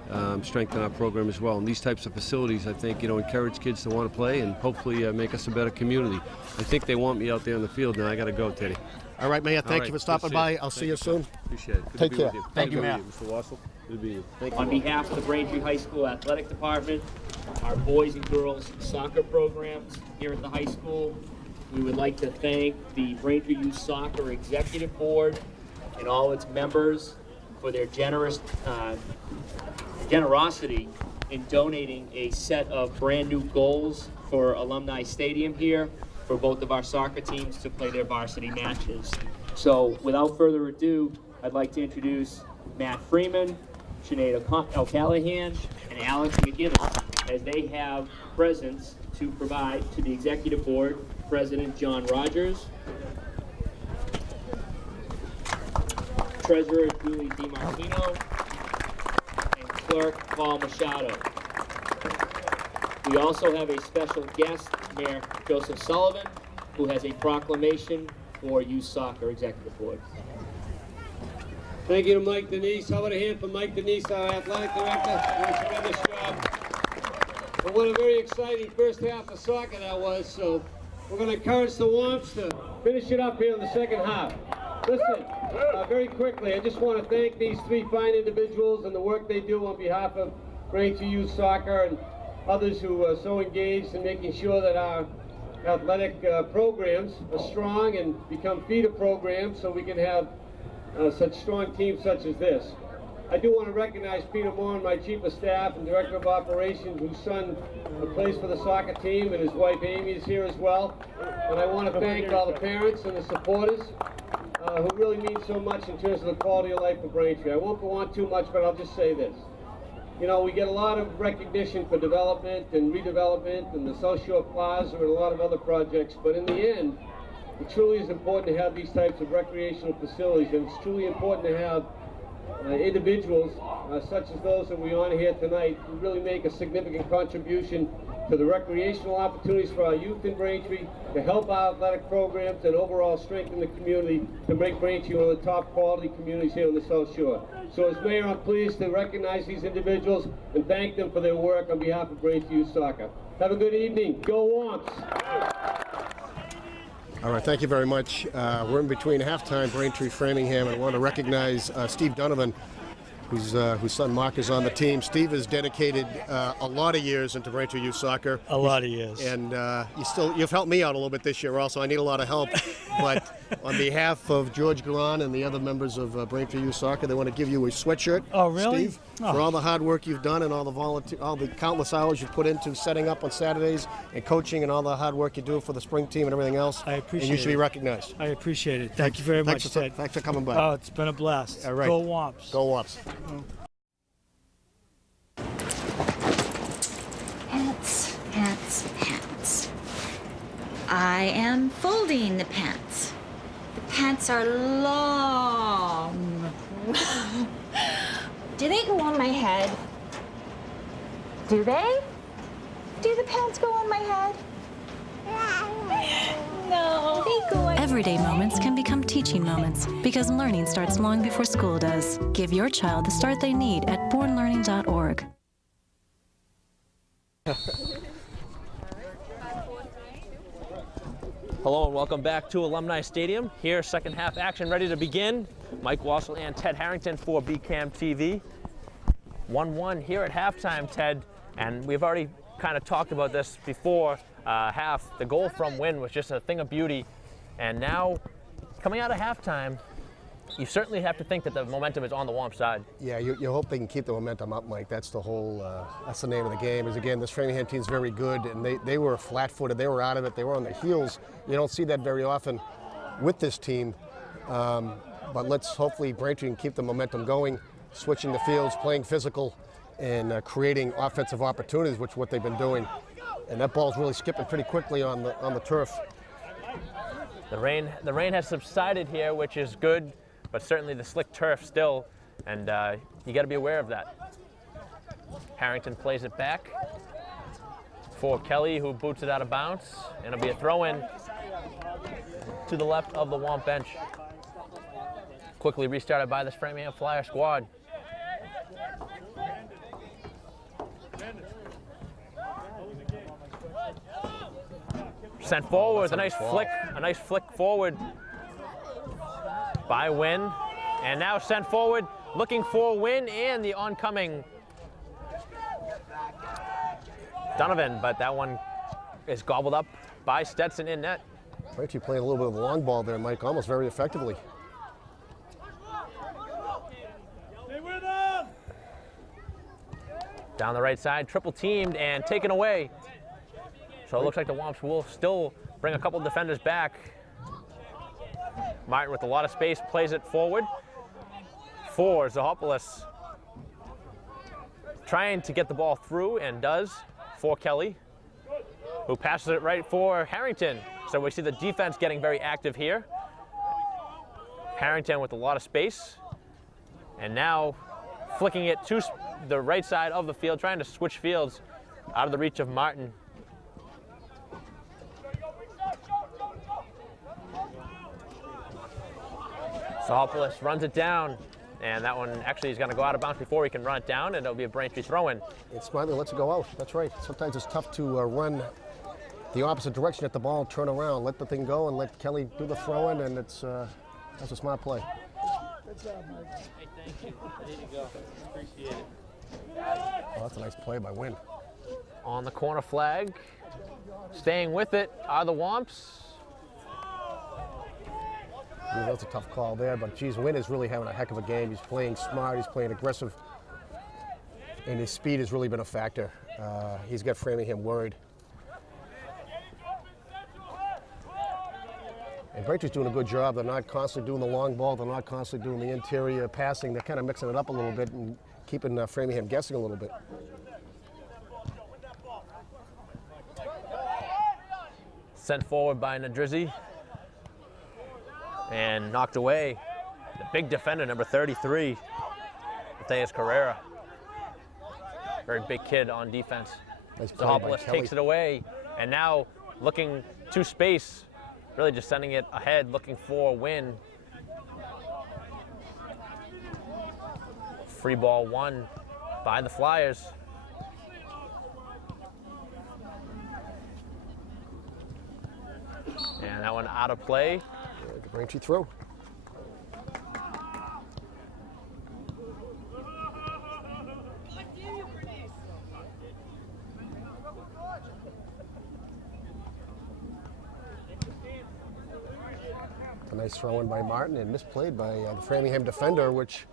strengthen our program as well. And these types of facilities, I think, encourage kids to want to play and hopefully make us a better community. I think they want me out there in the field now. I got to go, Teddy. All right, Mayor, thank you for stopping by. I'll see you soon. Appreciate it. Good Take to be care. with you. Thank Good you, to be Matt. with you, Mr. Wassel. Good to be with you. Thank you. On behalf of the Braintree High School Athletic Department, our boys and girls soccer programs here at the high school, we would like to thank the Braintree Youth Soccer Executive Board and all its members for their generosity in donating a set of brand new goals for Alumni Stadium here. for both of our soccer teams to play their varsity matches. So without further ado, I'd like to introduce Matt Freeman, Sinead O'Callahan, and Alex McGinnis, as they have presents to provide to the Executive Board, President John Rogers, Treasurer Julie DiMartino, and Clerk Paul Machado. We also have a special guest, Mayor Joseph Sullivan, who has a proclamation for Youth Soccer Executive Board. Thank you to Mike Denise. How about a hand for Mike Denise, our athletic director? Doing a tremendous job. But what a very exciting first half of soccer that was. So we're going to encourage the Womps to finish it up here in the second half. Listen, very quickly, I just want to thank these three fine individuals and the work they do on behalf of Braintree Youth Soccer and others who are so engaged in making sure that our athletic programs are strong and become feeder programs so we can have such strong teams such as this. I do want to recognize Peter Moore, my Chief of Staff and Director of Operations, whose son plays for the soccer team, and his wife Amy is here as well. And I want to thank all the parents and the supporters who really mean so much in terms of the quality of life for Braintree. I won't go on too much, but I'll just say this. You know, we get a lot of recognition for development and redevelopment and the South Shore Plaza and a lot of other projects, but in the end, it truly is important to have these types of recreational facilities, and it's truly important to have individuals such as those that we honor here tonight who really make a significant contribution to the recreational opportunities for our youth in Braintree, to help our athletic programs and overall strengthen the community to make Braintree one of the top quality communities here on the South Shore. So as Mayor, I'm pleased to recognize these individuals and thank them for their work on behalf of Braintree Youth Soccer. Have a good evening. Go Womps! All right, thank you very much. We're in between halftime, Braintree, Framingham, and I want to recognize Steve Donovan, whose son Mark is on the team. Steve has dedicated a lot of years into Braintree Youth Soccer. A lot of years. And you've helped me out a little bit this year also. I need a lot of help. But on behalf of George Garan and the other members of Braintree Youth Soccer, they want to give you a sweatshirt. Oh, really? Steve, for all the hard work you've done and all the countless hours you've put into setting up on Saturdays and coaching and all the hard work you do for the spring team and everything else. I appreciate it. And you should be recognized. I appreciate it. Thank you very much, Ted. Thanks for coming by. Oh, it's been a blast. All right. Go Womps. Go Womps. Pants, pants, pants. I am folding the pants. The pants are long. Do they go on my head? Do they? Do the pants go on my head? No. They go on. Everyday moments can become teaching moments because learning starts long before school does. Give your child the start they need at bornlearning.org. Hello and welcome back to Alumni Stadium. Here, second half action ready to begin. Mike Wassel and Ted Harrington for BCAM TV. 1-1 here at halftime, Ted, and we've already kind of talked about this before half. The goal from Wynn was just a thing of beauty, and now coming out of halftime, you certainly have to think that the momentum is on the Womp side. Yeah, you hope they can keep the momentum up, Mike. That's the whole, that's the name of the game. Is again, this Framingham team is very good, and they were flat-footed. They were out of it. They were on their heels. You don't see that very often with this team. But let's hopefully Braintree can keep the momentum going, switching the fields, playing physical, and creating offensive opportunities, which is what they've been doing. And that ball's really skipping pretty quickly on the turf. The rain has subsided here, which is good, but certainly the slick turf still, and you got to be aware of that. Harrington plays it back for Kelly, who boots it out of bounds, and it'll be a throw-in to the left of the Womp bench. Quickly restarted by this Framingham Flyer squad. Sent forward with a nice flick forward by Wynn, and now sent forward looking for Wynn and the oncoming Donovan, but that one is gobbled up by Stetson in net. Braintree playing a little bit of the long ball there, Mike, almost very effectively. Down the right side, triple teamed and taken away. So it looks like the Womps will still bring a couple defenders back. Martin with a lot of space plays it forward for Zahopoulos. Trying to get the ball through, and does, for Kelly, who passes it right for Harrington. So we see the defense getting very active here. Harrington with a lot of space, and now flicking it to the right side of the field, trying to switch fields out of the reach of Martin. Zahopoulos runs it down, and that one actually is going to go out of bounds before he can run it down, and it'll be a Braintree throw-in. And Smiley lets it go out. That's right. Sometimes it's tough to run the opposite direction at the ball, turn around, let the thing go, and let Kelly do the throw-in, and that's a smart play. Good job, Mike. Hey, thank you. There you go. Appreciate it. Oh, that's a nice play by Wynn. On the corner flag, staying with it are the Womps. Yeah, that's a tough call there, but geez, Wynn is really having a heck of a game. He's playing smart, he's playing aggressive, and his speed has really been a factor. He's got Framingham worried. And Braintree's doing a good job. They're not constantly doing the long ball. They're not constantly doing the interior passing. They're kind of mixing it up a little bit and keeping Framingham guessing a little bit. Sent forward by Nadrizzi and knocked away. The big defender, number 33, Matthias Carrera. Very big kid on defense. Nice play by Zahopoulos Kelly. takes it away, and now looking to space, really just sending it ahead, looking for a win. Free ball won by the Flyers. And that one out of play. The Braintree throw. A nice throw in by Martin and misplayed by the Framingham defender, which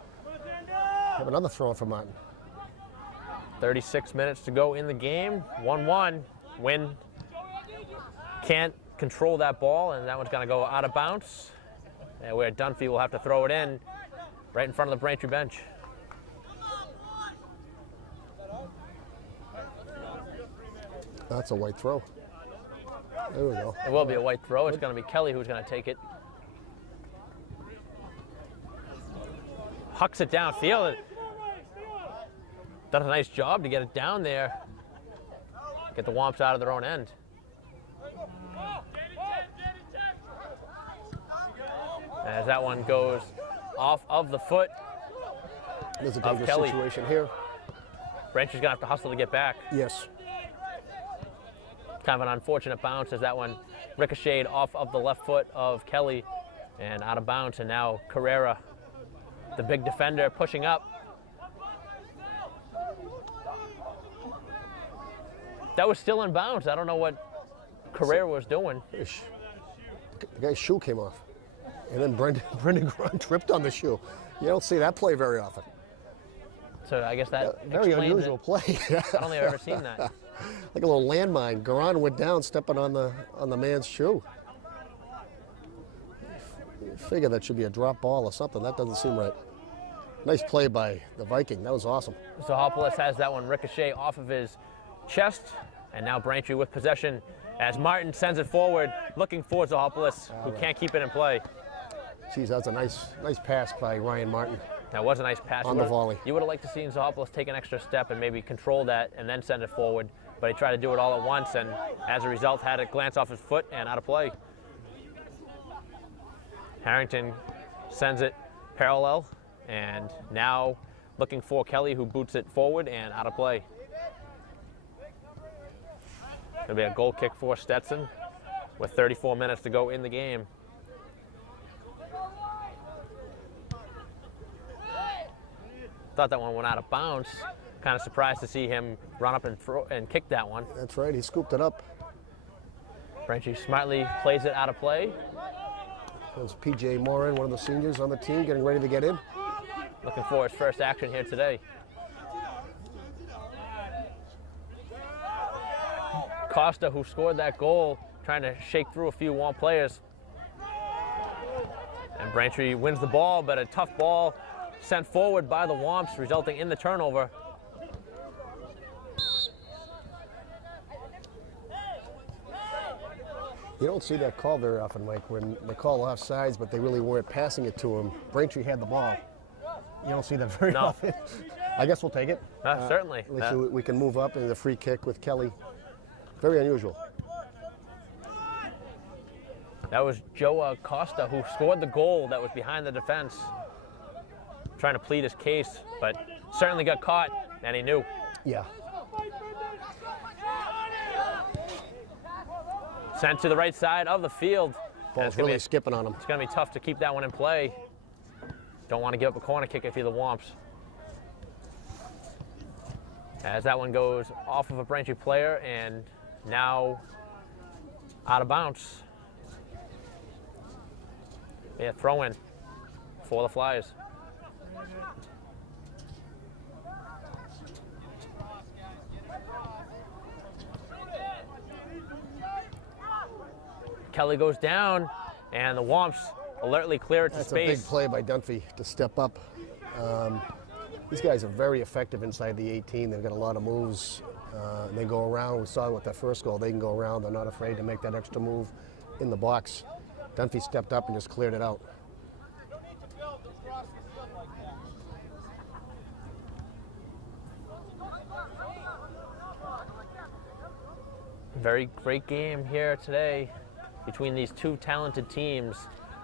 have another throw in for Martin. 36 minutes to go in the game. 1-1. Wynn can't control that ball, and that one's going to go out of bounds. And where Dunphy will have to throw it in right in front of the Braintree bench. That's a white throw. There we go. It will be a white throw. It's going to be Kelly who's going to take it. Hucks it downfield. Done a nice job to get it down there. Get the Womps out of their own end. As that one goes off of the foot There's a of dangerous Kelly. situation here. Braintree's going to have to hustle to get back. Yes. Kind of an unfortunate bounce as that one ricocheted off of the left foot of Kelly and out of bounds. And now Carrera, the big defender, pushing up. That was still in bounds. I don't know what Carrera was doing. The guy's shoe came off. And then Brendan Grun tripped on the shoe. You don't see that play very often. So I guess that Very explains unusual it. play. I don't think I've ever seen that. Like a little landmine. Garan went down stepping on the man's shoe. You figure that should be a drop ball or something. That doesn't seem right. Nice play by the Viking. That was awesome. Zahopoulos has that one ricochet off of his chest, and now Braintree with possession as Martin sends it forward, looking for Zahopoulos, who can't keep it in play. Geez, that's a nice pass by Ryan Martin. That was a nice pass. On the volley. You would have liked to see Zahopoulos take an extra step and maybe control that and then send it forward, but he tried to do it all at once, and as a result had it glance off his foot and out of play. Harrington sends it parallel, and now looking for Kelly, who boots it forward and out of play. It'll be a goal kick for Stetson with 34 minutes to go in the game. Thought that one went out of bounds. Kind of surprised to see him run up and throw and kick that one. That's right, he scooped it up. Braintree smartly plays it out of play. There's P.J. Morin, one of the seniors on the team, getting ready to get in. Looking for his first action here today. Costa, who scored that goal trying to shake through a few Womp players. And Braintree wins the ball, but a tough ball sent forward by the Womps, resulting in the turnover. You don't see that call very often, Mike, when they call offsides, but they really weren't passing it to him. Braintree had the ball. You don't see that very often. I guess we'll take it. Certainly. At least we can move up in the free kick with Kelly. Very unusual. That was Joe Costa who scored the goal that was behind the defense. Trying to plead his case, but certainly got caught, and he knew. Yeah. Sent to the right side of the field. Ball's really skipping on him. It's going to be tough to keep that one in play. Don't want to give up a corner kick if you're the Womps. As that one goes off of a Braintree player and now out of bounds. Yeah, throw in for the Flyers. Kelly goes down, and the Womps alertly clear it to space. That's a big play by Dunphy to step up. These guys are very effective inside the 18. They've got a lot of moves. And they go around. We saw with that first goal, they can go around. They're not afraid to make that extra move in the box. Dunphy stepped up and just cleared it out. Very great game here today between these two talented teams.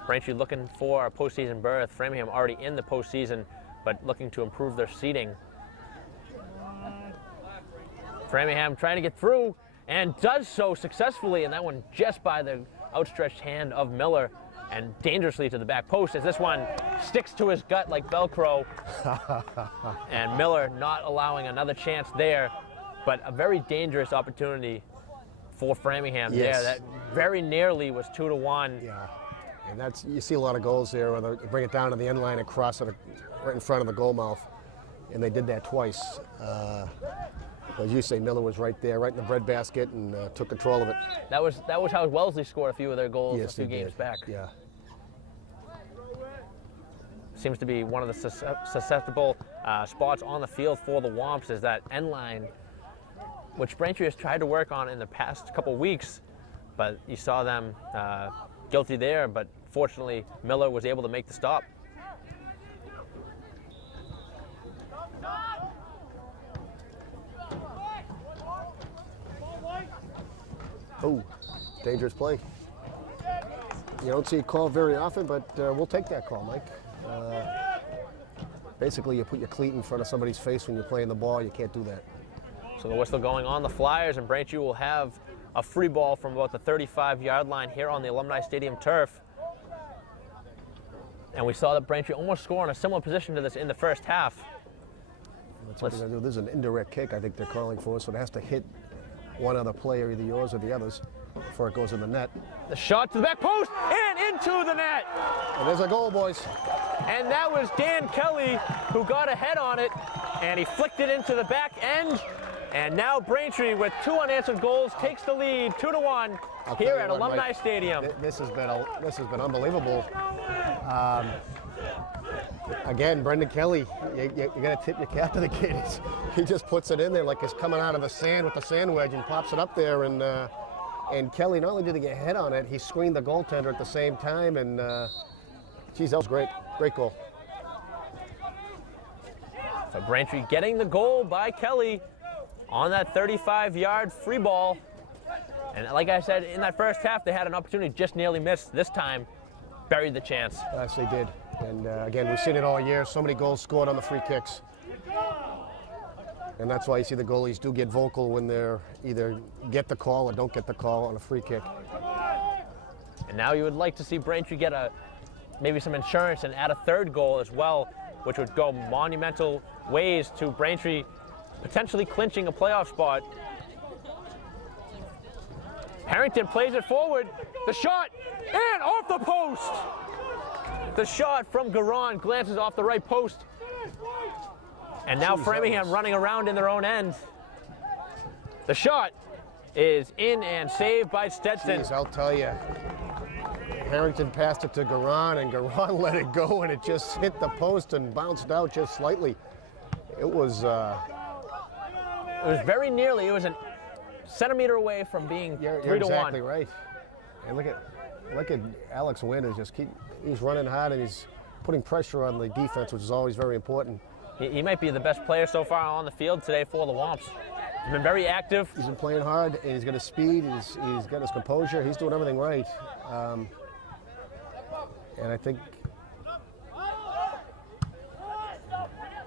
Braintree looking for a postseason berth. Framingham already in the postseason, but looking to improve their seeding. Framingham trying to get through and does so successfully, and that one just by the outstretched hand of Miller and dangerously to the back post as this one sticks to his gut like Velcro. And Miller not allowing another chance there, but a very dangerous opportunity for Framingham there. That very nearly was 2-1. Yeah, and that's, you see a lot of goals there where they bring it down to the end line and cross it right in front of the goal mouth, and they did that twice. As you say, Miller was right there, right in the breadbasket, and took control of it. That was how Wellesley scored a few of their goals a few games back. Yeah. Seems to be one of the susceptible spots on the field for the Womps is that end line, which Braintree has tried to work on in the past couple weeks, but you saw them guilty there, but fortunately Miller was able to make the stop. Oh, dangerous play. You don't see it called very often, but we'll take that call, Mike. Basically, you put your cleat in front of somebody's face when you're playing the ball. You can't do that. So the whistle going on the Flyers, and Braintree will have a free ball from about the 35-yard line here on the Alumni Stadium turf. And we saw that Braintree almost score in a similar position to this in the first half. That's what they're going to do. This is an indirect kick, I think they're calling for, so it has to hit one other player, either yours or the others, before it goes in the net. The shot to the back post and into the net. And there's a goal, boys. And that was Dan Kelly who got ahead on it, and he flicked it into the back end. And now Braintree, with 2 unanswered goals, takes the lead 2-1 here at Alumni Stadium. This has been unbelievable. Again, Brendan Kelly, you got to tip your cap to the kid. He just puts it in there like he's coming out of the sand with the sand wedge and pops it up there. And Kelly, not only did he get head on it, he screened the goaltender at the same time. And geez, that was great. Great goal. So Braintree getting the goal by Kelly on that 35-yard free ball. And like I said, in that first half, they had an opportunity, just nearly missed. This time, buried the chance. Yes, they did. And again, we've seen it all year. So many goals scored on the free kicks. And that's why you see the goalies do get vocal when they're either get the call or don't get the call on a free kick. And now you would like to see Braintree get maybe some insurance and add a third goal as well, which would go monumental ways to Braintree potentially clinching a playoff spot. Harrington plays it forward. The shot, and off the post. The shot from Garon glances off the right post. And now Framingham running around in their own end. The shot is in and saved by Stetson. Jeez, I'll tell you. Harrington passed it to Garan, and Garan let it go, and it just hit the post and bounced out just slightly. It was very nearly. It was a centimeter away from being 3-1. You're exactly right. And look at Alex Wynn is he's running hard, and he's putting pressure on the defense, which is always very important. He might be the best player so far on the field today for the Womps. He's been very active. He's been playing hard, and he's got his speed, he's got his composure, he's doing everything right. And I think...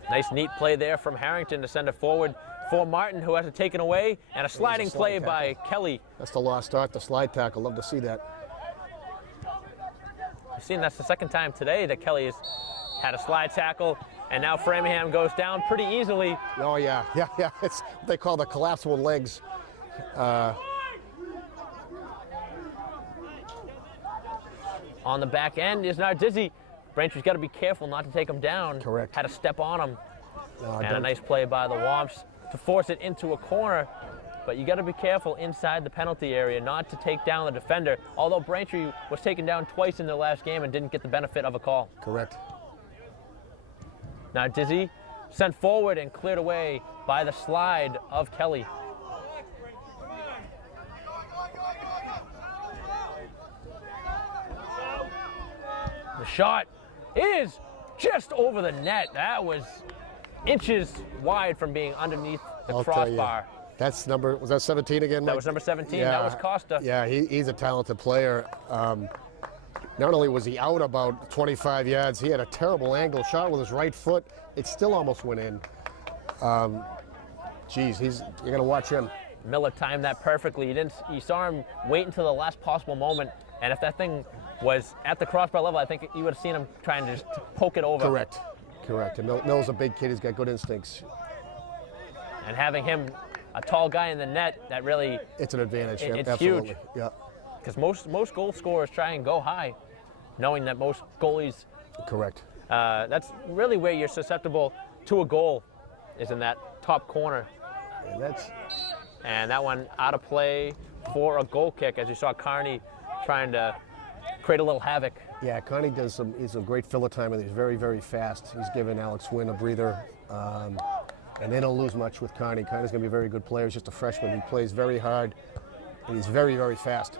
Nice, neat play there from Harrington to send it forward for Martin, who has it taken away, and a sliding play by Kelly. That's the lost start, the slide tackle. Love to see that. You've seen that's the second time today that Kelly has had a slide tackle, and now Framingham goes down pretty easily. Oh, yeah. It's what they call the collapsible legs. On the back end is Nardizzi. Braintree's got to be careful not to take him down. Correct. Had to step on him. And a nice play by the Womps to force it into a corner. But you got to be careful inside the penalty area not to take down the defender, although Braintree was taken down twice in the last game and didn't get the benefit of a call. Correct. Now Dizzy sent forward and cleared away by the slide of Kelly. The shot is just over the net. That was inches wide from being underneath the crossbar. That's was that 17 again, Mike? That was number 17. Yeah. That was Costa. Yeah, he's a talented player. Not only was he out about 25 yards, he had a terrible angle shot with his right foot. It still almost went in. Geez, you're going to watch him. Miller timed that perfectly. You saw him wait until the last possible moment, and if that thing was at the crossbar level, I think you would have seen him trying to just poke it over. Correct. And Mill's a big kid. He's got good instincts. And having him, a tall guy in the net, that really... It's an advantage. It's absolutely. Huge. Yeah. Because most goal scorers try and go high, knowing that most goalies... Correct. That's really where you're susceptible to a goal, is in that top corner. And that one out of play for a goal kick, as you saw Carney trying to create a little havoc. Yeah, Carney he's a great filler time, and he's very, very fast. He's given Alex Wynn a breather. And they don't lose much with Carney. Carney's going to be a very good player. He's just a freshman. He plays very hard, and he's very, very fast.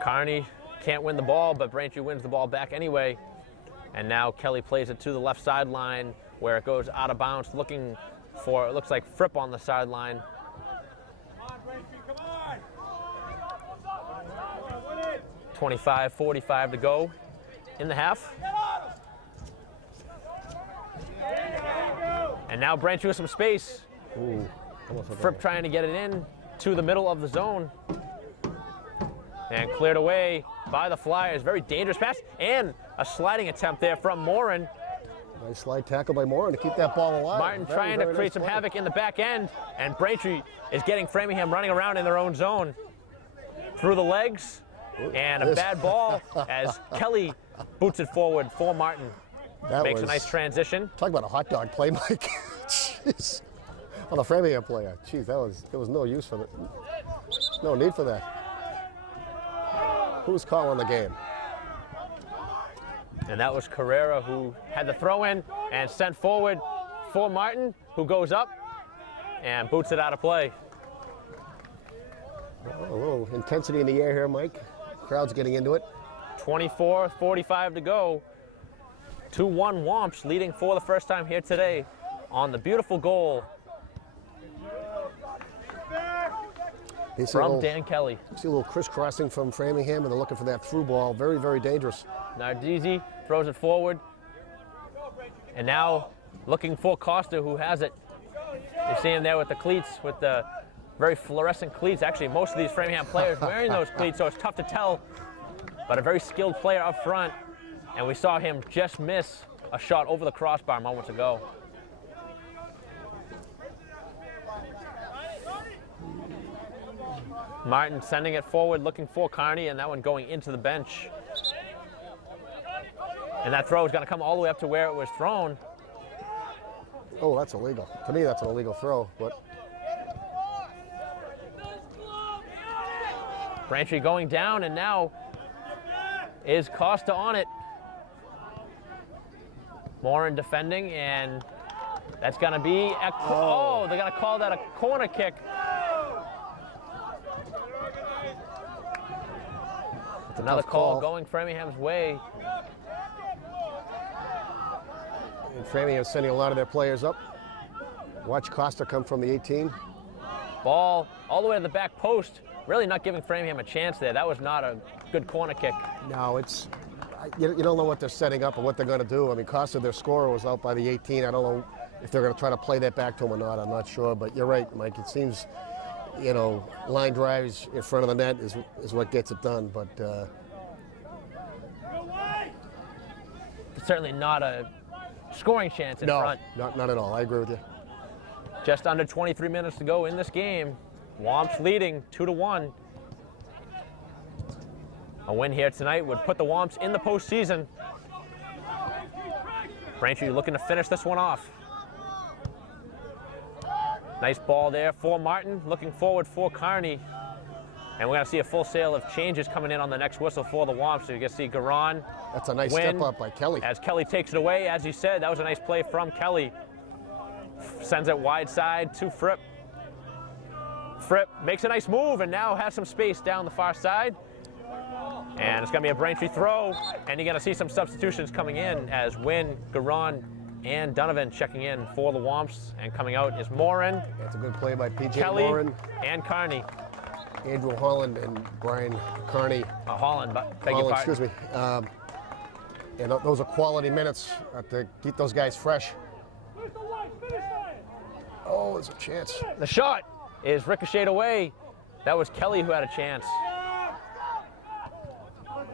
Carney can't win the ball, but Braintree wins the ball back anyway. And now Kelly plays it to the left sideline, where it goes out of bounds, looking for, it looks like Fripp on the sideline. 25-45 to go in the half. And now Braintree with some space. Ooh, Fripp trying to get it in to the middle of the zone. And cleared away by the Flyers. Very dangerous pass and a sliding attempt there from Morin. Nice slide tackle by Morin to keep that ball alive. Martin trying to create some havoc in the back end, and Braintree is getting Framingham running around in their own zone. Through the legs, and a bad ball as Kelly boots it forward for Martin. Makes a nice transition. Talk about a hot dog play, Mike. Jeez. On a Framingham player. Jeez, there was no use for that. No need for that. Who's calling the game? And that was Carrera, who had the throw in and sent forward for Martin, who goes up and boots it out of play. A little intensity in the air here, Mike. Crowd's getting into it. 24-45 to go. 2-1 Womps leading for the first time here today on the beautiful goal from Dan Kelly. See a little crisscrossing from Framingham, and they're looking for that through ball. Very, very dangerous. Nardizzi throws it forward. And now looking for Costa, who has it. You see him there with the cleats, with the very fluorescent cleats. Actually, most of these Framingham players wearing those cleats, so it's tough to tell. But a very skilled player up front. And we saw him just miss a shot over the crossbar moments ago. Martin sending it forward, looking for Carney, and that one going into the bench. And that throw is going to come all the way up to where it was thrown. Oh, that's illegal. To me, that's an illegal throw. But Braintree going down, and now is Costa on it. Morin defending, and that's going to be a, oh, they're going to call that a corner kick. It's another call going Framingham's way. And Framingham sending a lot of their players up. Watch Costa come from the 18. Ball all the way to the back post. Really not giving Framingham a chance there. That was not a good corner kick. No, it's you don't know what they're setting up or what they're going to do. I mean, Costa, their scorer, was out by the 18. I don't know if they're going to try to play that back to him or not. I'm not sure, but you're right, Mike. It seems, you know, line drives in front of the net is what gets it done. But it's certainly not a scoring chance in front. No, not at all. I agree with you. Just under 23 minutes to go in this game. Womps leading 2-1. A win here tonight would put the Womps in the postseason. Braintree looking to finish this one off. Nice ball there for Martin, looking forward for Kearney. And we're going to see a full sale of changes coming in on the next whistle for the Womps. So you can see Garon. That's a nice step up by Kelly. As Kelly takes it away, as you said, that was a nice play from Kelly. Sends it wide side to Fripp. Fripp makes a nice move and now has some space down the far side. And it's going to be a Braintree throw. And you're going to see some substitutions coming in as Wynn, Garon, and Donovan checking in for the Womps. And coming out is Morin. That's a good play by P.J. Kelly, Morin. And Kearney. Andrew Holland and Brian Kearney. Holland, beg your pardon. Excuse me. And those are quality minutes to keep those guys fresh. Oh, there's a chance. The shot is ricocheted away. That was Kelly who had a chance.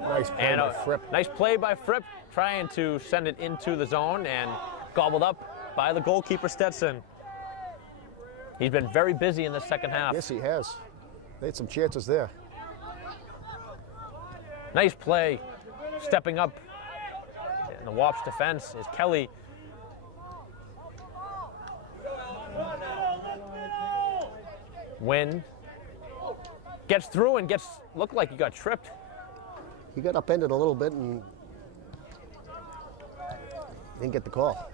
Nice play by Fripp. Nice play by Fripp, trying to send it into the zone and gobbled up by the goalkeeper Stetson. He's been very busy in the second half. Yes, he has. They had some chances there. Nice play. Stepping up in the Wops defense is Kelly. Wynn gets through and looked like he got tripped. He got upended a little bit and didn't get the call.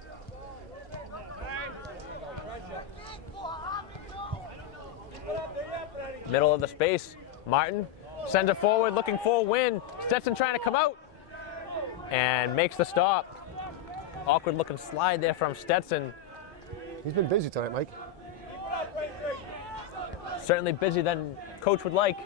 Middle of the space, Martin sends it forward, looking for Wynn. Stetson trying to come out and makes the stop. Awkward looking slide there from Stetson. He's been busy tonight, Mike. Certainly busy than coach would like.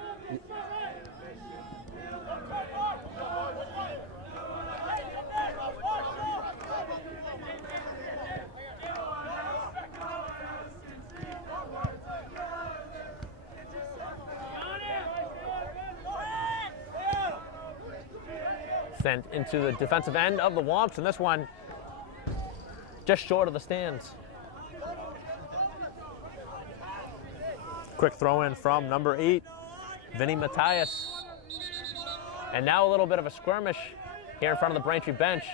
Sent into the defensive end of the Womps, and this one just short of the stands. Quick throw in from number 8, Vinny Matthias. And now a little bit of a skirmish here in front of the Braintree bench.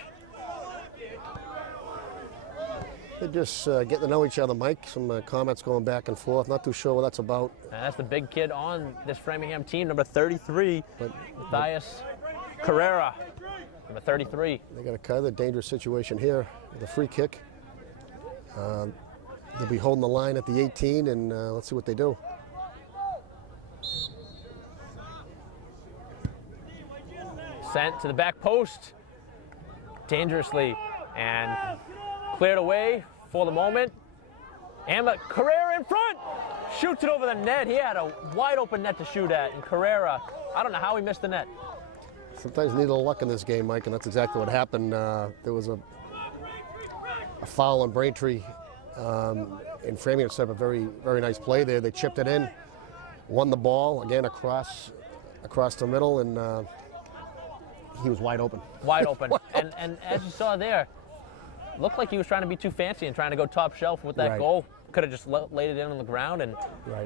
They're just getting to know each other, Mike. Some comments going back and forth. Not too sure what that's about. And that's the big kid on this Framingham team, number 33, Matthias Carrera, number 33. They got a kind of dangerous situation here with a free kick. They'll be holding the line at the 18, and let's see what they do. Sent to the back post, dangerously, and cleared away for the moment. And Carrera in front, shoots it over the net. He had a wide open net to shoot at, and Carrera, I don't know how he missed the net. Sometimes you need a little luck in this game, Mike, and that's exactly what happened. There was a foul on Braintree, and Framingham set up a very, very nice play there. They chipped it in, won the ball, again across the middle, and he was wide open. Wide open. and as you saw there, looked like he was trying to be too fancy and trying to go top shelf with that goal. Could have just laid it in on the ground and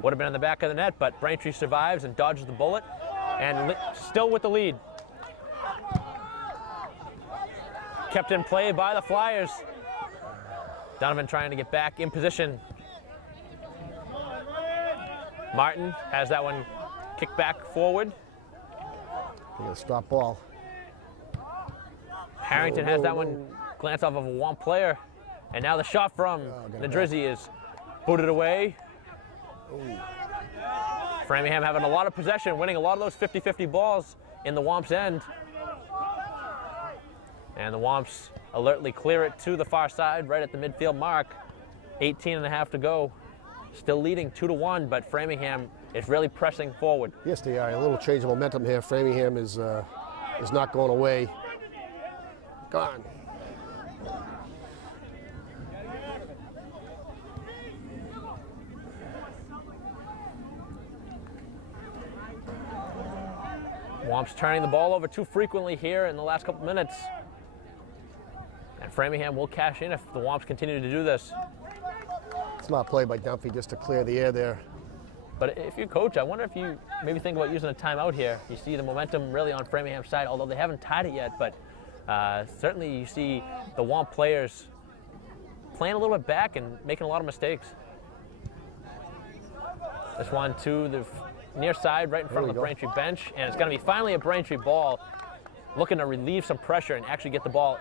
would have been in the back of the net, but Braintree survives and dodges the bullet, and still with the lead. Kept in play by the Flyers. Donovan trying to get back in position. Martin has that one kicked back forward. Stop ball. Harrington has that one glance off of a Womp player. And now the shot from Nadrizzi is booted away. Framingham having a lot of possession, winning a lot of those 50-50 balls in the Womps' end. And the Womps alertly clear it to the far side, right at the midfield mark. 18.5 to go. Still leading 2-1, but Framingham is really pressing forward. Yes, they are. A little change of momentum here. Framingham is not going away. Come on. Womps turning the ball over too frequently here in the last couple minutes. And Framingham will cash in if the Womps continue to do this. Smart play by Dunphy just to clear the air there. But if you're coach, I wonder if you maybe think about using a timeout here. You see the momentum really on Framingham's side, although they haven't tied it yet, but certainly you see the Womp players playing a little bit back and making a lot of mistakes. This one to the near side, right in front of the Braintree bench, and it's going to be finally a Braintree ball, looking to relieve some pressure and actually get the ball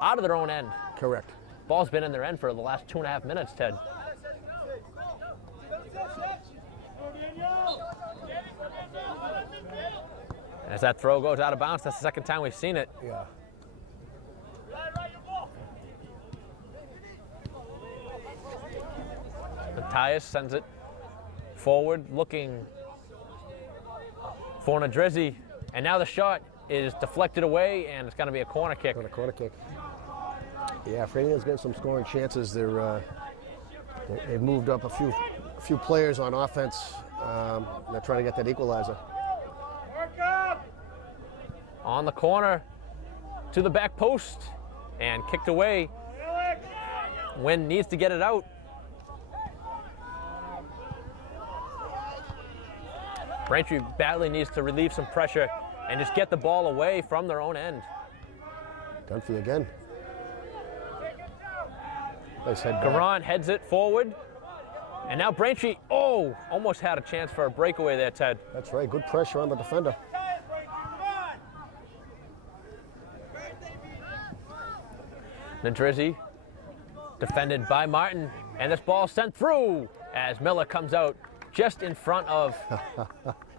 out of their own end. Correct. Ball's been in their end for the last 2.5 minutes, Ted. As that throw goes out of bounds, that's the second time we've seen it. Yeah. Matthias sends it forward, looking for Nadrizzi, and now the shot is deflected away, and it's going to be a corner kick. A corner kick. Yeah, Framingham's getting some scoring chances. They've moved up a few players on offense. They're trying to get that equalizer. On the corner to the back post and kicked away. Wynn needs to get it out. Braintree badly needs to relieve some pressure and just get the ball away from their own end. Dunphy again. Nice head back. Garon heads it forward. And now Braintree, almost had a chance for a breakaway there, Ted. That's right, good pressure on the defender. Nadrizzi defended by Martin, and this ball sent through as Miller comes out just in front of...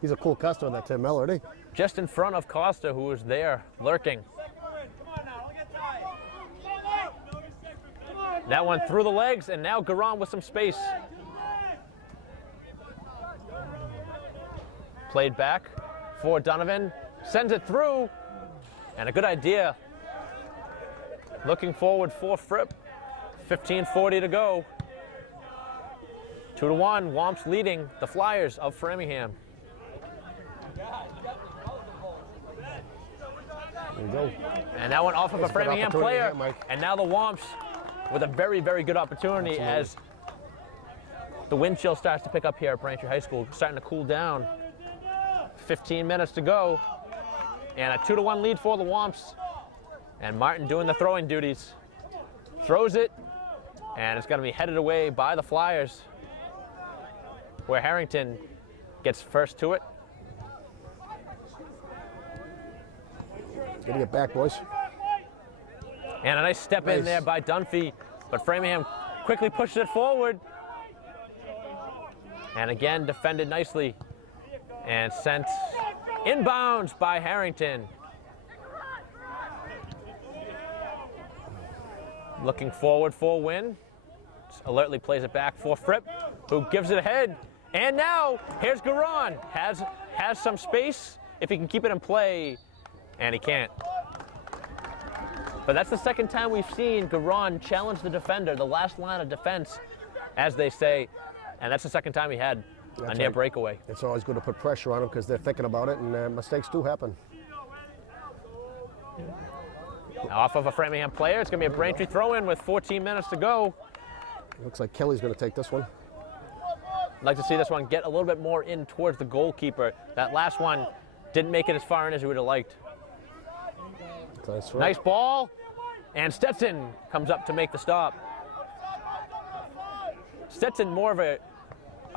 He's a cool customer, that Tim Miller, isn't he? Just in front of Costa, who was there lurking. That one through the legs, and now Garon with some space. Played back for Donovan, sends it through, and a good idea. Looking forward for Fripp. 15:40 to go. 2-1, Womps leading the Flyers of Framingham. There you go. And that one off of a Framingham player. Here, and now the Womps with a very, very good opportunity. Absolutely. As the wind chill starts to pick up here at Braintree High School, starting to cool down. 15 minutes to go. And a 2-1 lead for the Womps. And Martin doing the throwing duties. Throws it, and it's going to be headed away by the Flyers, where Harrington gets first to it. Getting it back, boys. And a nice step in there by Dunphy, but Framingham quickly pushes it forward. And again, defended nicely and sent inbounds by Harrington. Looking forward for Wynn. Alertly plays it back for Fripp, who gives it ahead. And now, here's Garon. Has some space if he can keep it in play, and he can't. But that's the second time we've seen Garon challenge the defender, the last line of defense, as they say, and that's the second time he had a near breakaway. It's always good to put pressure on them because they're thinking about it, and mistakes do happen. Now off of a Framingham player, it's going to be a Braintree throw-in with 14 minutes to go. Looks like Kelly's going to take this one. I'd like to see this one get a little bit more in towards the goalkeeper. That last one didn't make it as far in as we would have liked. Nice ball, and Stetson comes up to make the stop. Stetson more of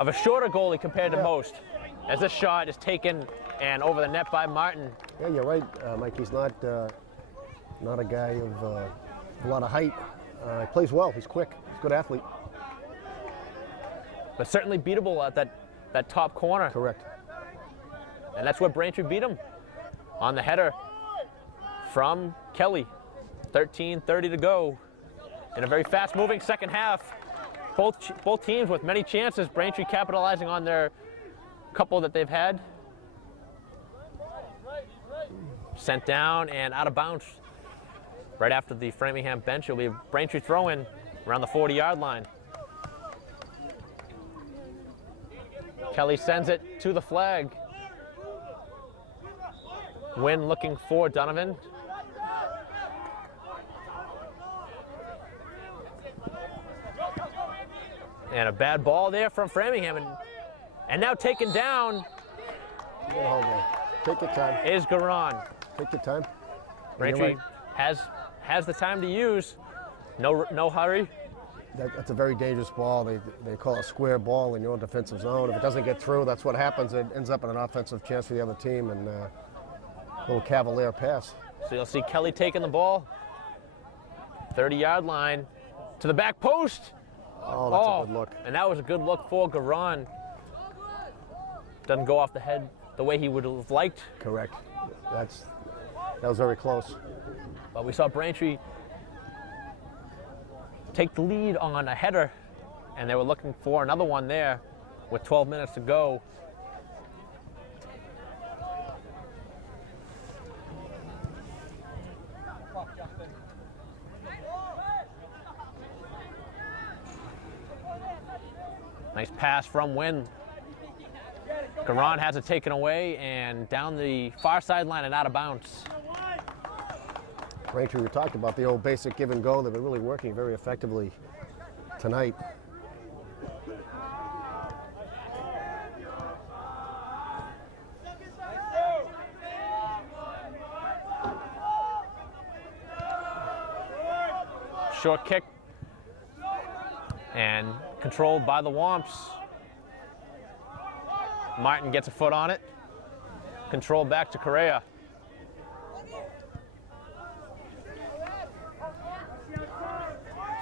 a shorter goalie compared to most, as this shot is taken and over the net by Martin. Yeah, you're right, Mike. He's not a guy of a lot of height. He plays well. He's quick. He's a good athlete. But certainly beatable at that top corner. Correct. And that's where Braintree beat him, on the header from Kelly. 13:30 to go in a very fast-moving second half. Both teams with many chances. Braintree capitalizing on their couple that they've had. Sent down and out of bounds. Right after the Framingham bench, it'll be a Braintree throw-in around the 40-yard line. Kelly sends it to the flag. Wynn looking for Donovan. And a bad ball there from Framingham. And now taken down Take your time. is Garon. Take your time. Braintree has the time to use. No hurry. That's a very dangerous ball. They call it a square ball in your own defensive zone. If it doesn't get through, that's what happens. It ends up in an offensive chance for the other team, and a little cavalier pass. So you'll see Kelly taking the ball. 30-yard line to the back post. Oh, that's a good look. And that was a good look for Garon. Doesn't go off the head the way he would have liked. Correct. That was very close. But we saw Braintree take the lead on a header, and they were looking for another one there with 12 minutes to go. Nice pass from Wynn. Garon has it taken away and down the far sideline and out of bounds. Braintree, we talked about the old basic give and go. They've been really working very effectively tonight. Short kick and controlled by the Womps. Martin gets a foot on it. Controlled back to Correa.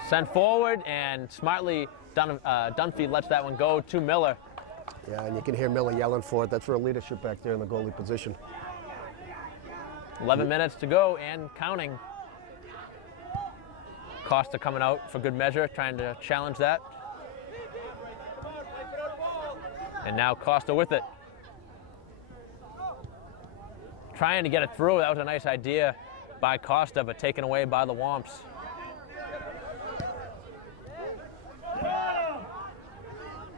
Sent forward, and smartly Dunphy lets that one go to Miller. Yeah, and you can hear Miller yelling for it. That's real leadership back there in the goalie position. 11 minutes to go and counting. Costa coming out for good measure, trying to challenge that. And now Costa with it. Trying to get it through. That was a nice idea by Costa, but taken away by the Womps.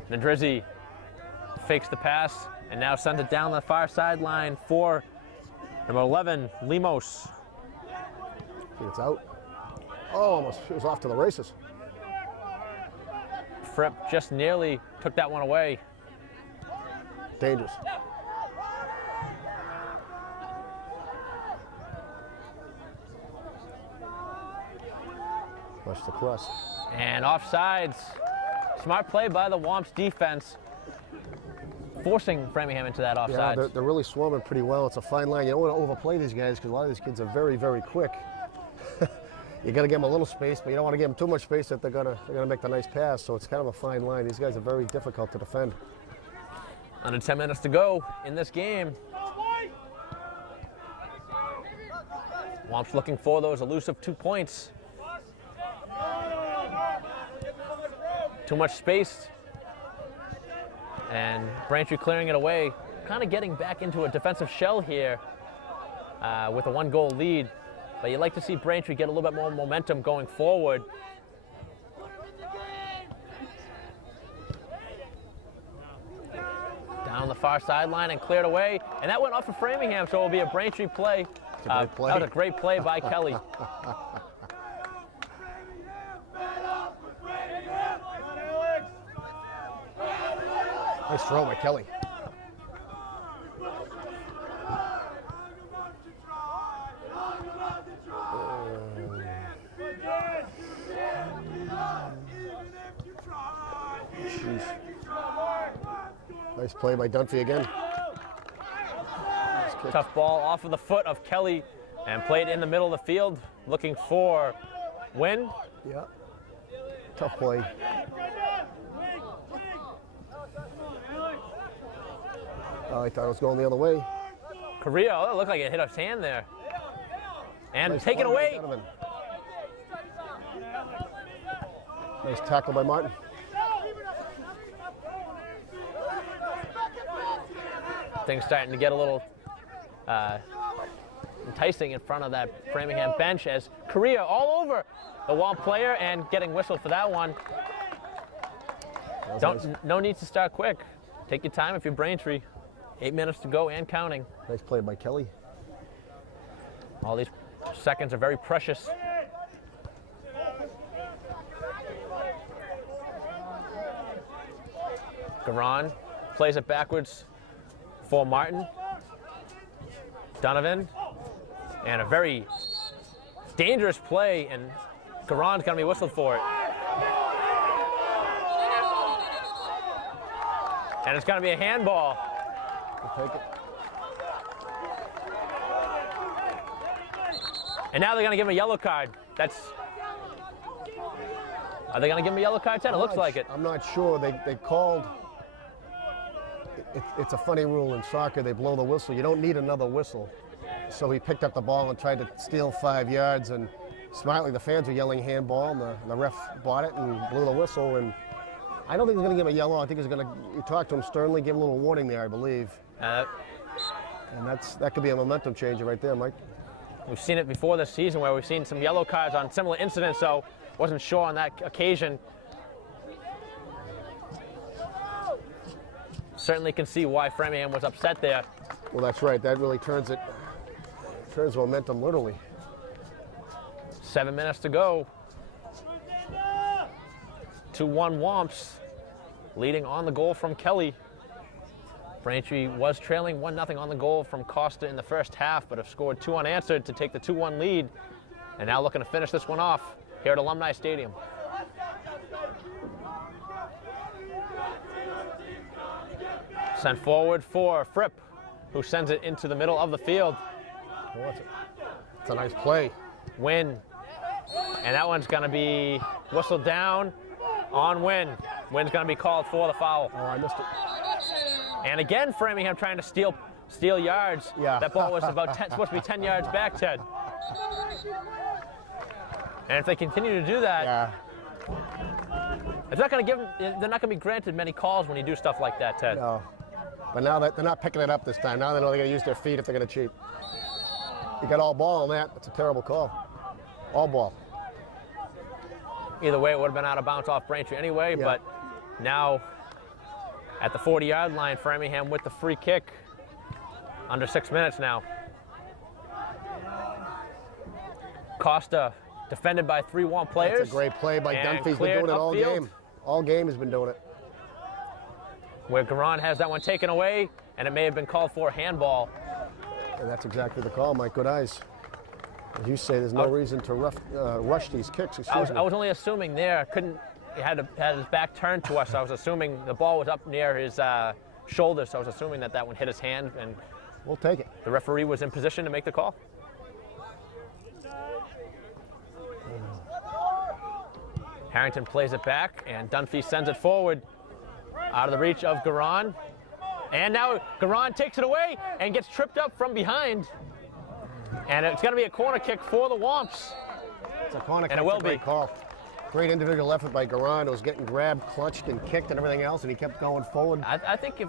Nadrizzi fakes the pass and now sends it down the far sideline for number 11, Lemos. It's out. Oh, almost it was off to the races. Fripp just nearly took that one away. Dangerous. Flush the cross. And offsides. Smart play by the Womps defense, forcing Framingham into that offsides. Yeah, they're really swarming pretty well. It's a fine line. You don't want to overplay these guys because a lot of these kids are very, very quick. You got to give them a little space, but you don't want to give them too much space that they're gonna make the nice pass. So it's kind of a fine line. These guys are very difficult to defend. Under 10 minutes to go in this game. Womps looking for those elusive 2 points. Too much space. And Braintree clearing it away. Kind of getting back into a defensive shell here with a 1-goal lead. But you'd like to see Braintree get a little bit more momentum going forward. Down the far sideline and cleared away. And that went off of Framingham, so it will be a Braintree play. That was a great play by Kelly. Nice throw by Kelly. Jeez. Nice play by Dunphy again. Tough ball off of the foot of Kelly and played in the middle of the field, looking for Wynn. Yeah. Tough play. Oh, I thought it was going the other way. Carrillo, it looked like it hit his hand there. And Nice taken play by away. Donovan. Nice tackle by Martin. Things starting to get a little enticing in front of that Framingham bench as Correa all over the wall player and getting whistled for that one. No need to start quick. Take your time if you're Braintree. 8 minutes to go and counting. Nice play by Kelly. All these seconds are very precious. Garan plays it backwards for Martin. Donovan. And a very dangerous play, and Garon's going to be whistled for it. And it's going to be a handball. We'll take it. And now they're going to give him a yellow card. Are they going to give him a yellow card, Ted? It looks like it. I'm not sure. They called. It's a funny rule in soccer. They blow the whistle. You don't need another whistle. So he picked up the ball and tried to steal 5 yards, and smartly the fans were yelling handball, and the ref bought it and blew the whistle. And I don't think he's going to give him a yellow. I think he's going to talk to him sternly, give him a little warning there, I believe. And that could be a momentum changer right there, Mike. We've seen it before this season where we've seen some yellow cards on similar incidents, so wasn't sure on that occasion. Certainly can see why Framingham was upset there. Well, that's right. That really turns momentum literally. 7 minutes to go. 2-1 Womps, leading on the goal from Kelly. Braintree was trailing 1-0 on the goal from Costa in the first half, but have scored 2 unanswered to take the 2-1 lead. And now looking to finish this one off here at Alumni Stadium. Sent forward for Fripp, who sends it into the middle of the field. Oh, it's a nice play. Wynn. And that one's going to be whistled down on Wynn. Wynn's going to be called for the foul. Oh, I missed it. And again, Framingham trying to steal yards. Yeah. That ball was supposed to be 10 yards back, Ted. And if they continue to do that, yeah. It's not going to give them, they're not going to be granted many calls when you do stuff like that, Ted. No. But now that they're not picking it up this time. Now they know they're going to use their feet if they're going to cheat. You got all ball on that. That's a terrible call. All ball. Either way, it would have been out of bounds off Braintree anyway, yeah. But now at the 40-yard line, Framingham with the free kick. Under 6 minutes now. Costa defended by 3 Womp players. That's a great play by Dunphy. He's been doing it all game. All game he's been doing it. Where Garan has that one taken away, and it may have been called for handball. And that's exactly the call, Mike. Good eyes. As you say, there's no reason to rush these kicks. I was only assuming there. He had his back turned to us. So I was assuming the ball was up near his shoulder, so I was assuming that one hit his hand, and we'll take it. The referee was in position to make the call. Harrington plays it back, and Dunphy sends it forward out of the reach of Garan. And now Garan takes it away and gets tripped up from behind. And it's going to be a corner kick for the Womps. It's a corner kick. And it will be. Call. Great individual effort by Garan. It was getting grabbed, clutched, and kicked and everything else, and he kept going forward. I think if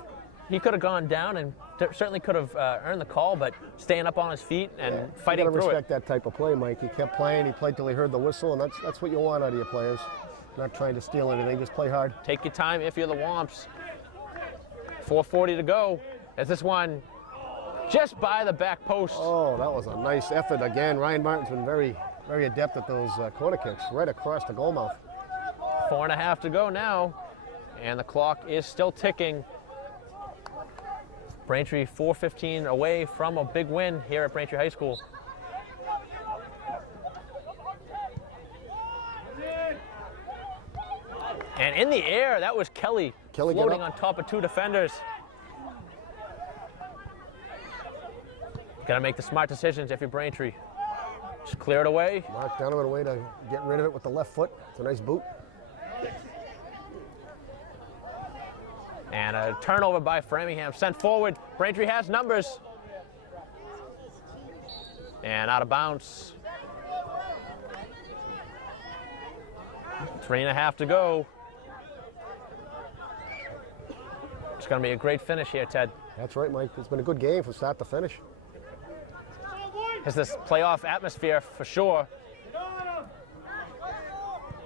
he could have gone down and certainly could have earned the call, but staying up on his feet and fighting through it. You gotta respect that type of play, Mike. He kept playing. He played till he heard the whistle, and that's what you want out of your players. Not trying to steal anything, just play hard. Take your time if you're the Womps. 4:40 to go. As this one just by the back post. Oh, that was a nice effort again. Ryan Martin's been very, very adept at those corner kicks, right across the goal mouth. 4.5 to go now, and the clock is still ticking. Braintree 4:15 away from a big win here at Braintree High School. And in the air, that was Kelly floating on top of 2 defenders. Gotta make the smart decisions if you're Braintree. Just clear it away. Mark Donovan away to get rid of it with the left foot. It's a nice boot. And a turnover by Framingham. Sent forward. Braintree has numbers. And out of bounds. 3.5 to go. It's going to be a great finish here, Ted. That's right, Mike. It's been a good game from start to finish. Has this playoff atmosphere for sure.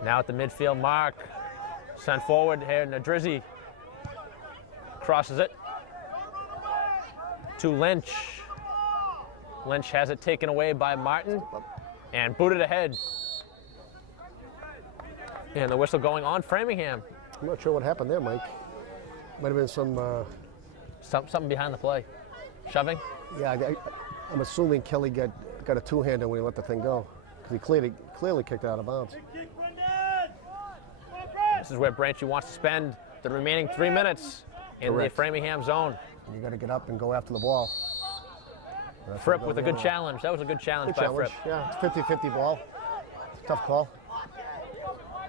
Now at the midfield mark. Sent forward here, Nadrizzi. Crosses it to Lynch. Lynch has it taken away by Martin and booted ahead. And the whistle going on Framingham. I'm not sure what happened there, Mike. Might have been something behind the play. Shoving? Yeah, I'm assuming Kelly got a two-hander when he let the thing go, because he clearly kicked it out of bounds. This is where Braintree wants to spend the remaining 3 minutes in the Framingham zone. You got to get up and go after the ball. Fripp with a good challenge. That was a good challenge by Fripp. Yeah, it's 50-50 ball. It's a tough call.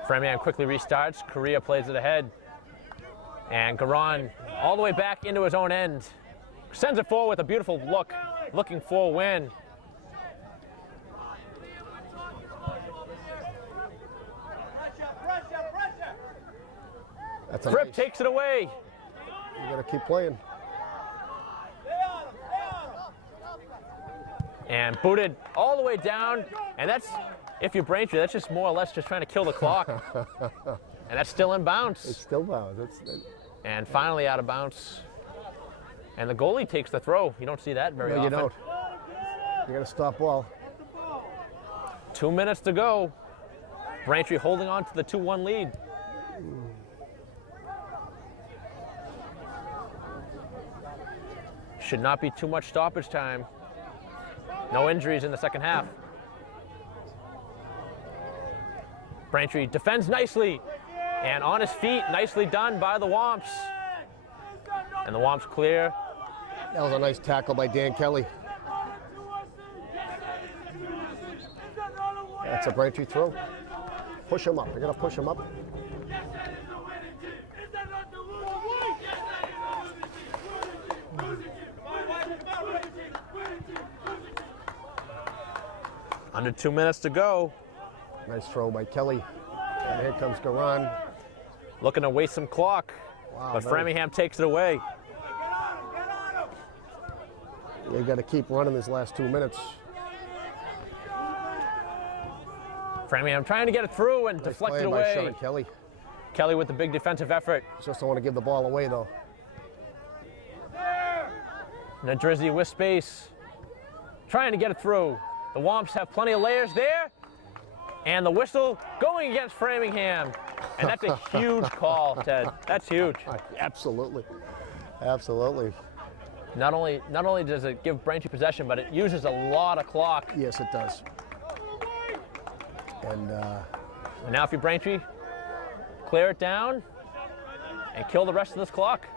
Framingham quickly restarts. Correa plays it ahead. And Garon all the way back into his own end. Sends it forward with a beautiful look. Looking for a win. Fripp takes it away. You got to keep playing. And booted all the way down. And that's, if you're Braintree, that's just more or less just trying to kill the clock. And that's still in bounds. It's still bounds. And finally out of bounds. And the goalie takes the throw. You don't see that very often. You don't. You got to stop ball. 2 minutes to go. Braintree holding on to the 2-1 lead. Should not be too much stoppage time. No injuries in the second half. Braintree defends nicely. And on his feet, nicely done by the Womps. And the Womps clear. That was a nice tackle by Dan Kelly. That's a Braintree throw. Push him up. You're going to push him up. Under 2 minutes to go. Nice throw by Kelly. And here comes Garon. Looking to waste some clock. Wow, but Framingham takes it away. You got to keep running this last 2 minutes. Framingham trying to get it through and Nice deflect it by away. Sean Kelly. Kelly with the big defensive effort. Just don't want to give the ball away, though. Nadrizzi with space. Trying to get it through. The Womps have plenty of layers there. And the whistle going against Framingham. And that's a huge call, Ted. That's huge. Absolutely. Absolutely. Not only does it give Braintree possession, but it uses a lot of clock. Yes, it does. And now if you're Braintree, clear it down and kill the rest of this clock.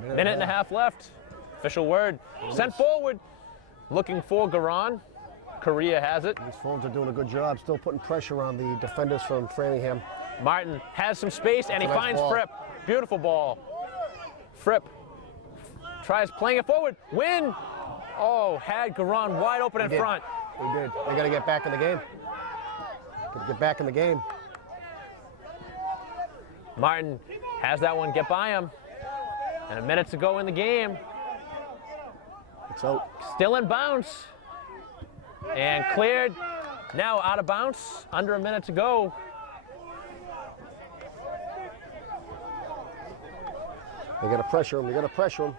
Minute and a half left. Official word. Sent forward. Looking for Garon. Correa has it. These phones are doing a good job, still putting pressure on the defenders from Framingham. Martin has some space, and he finds Fripp. Beautiful ball. Fripp tries playing it forward. Win! Oh, had Garon wide open in front. He did. They got to get back in the game. Got to get back in the game. Martin has that one get by him. And a minute to go in the game. It's out. Still in bounds. And cleared. Now out of bounds. Under a minute to go. They got to pressure him. They got to pressure him.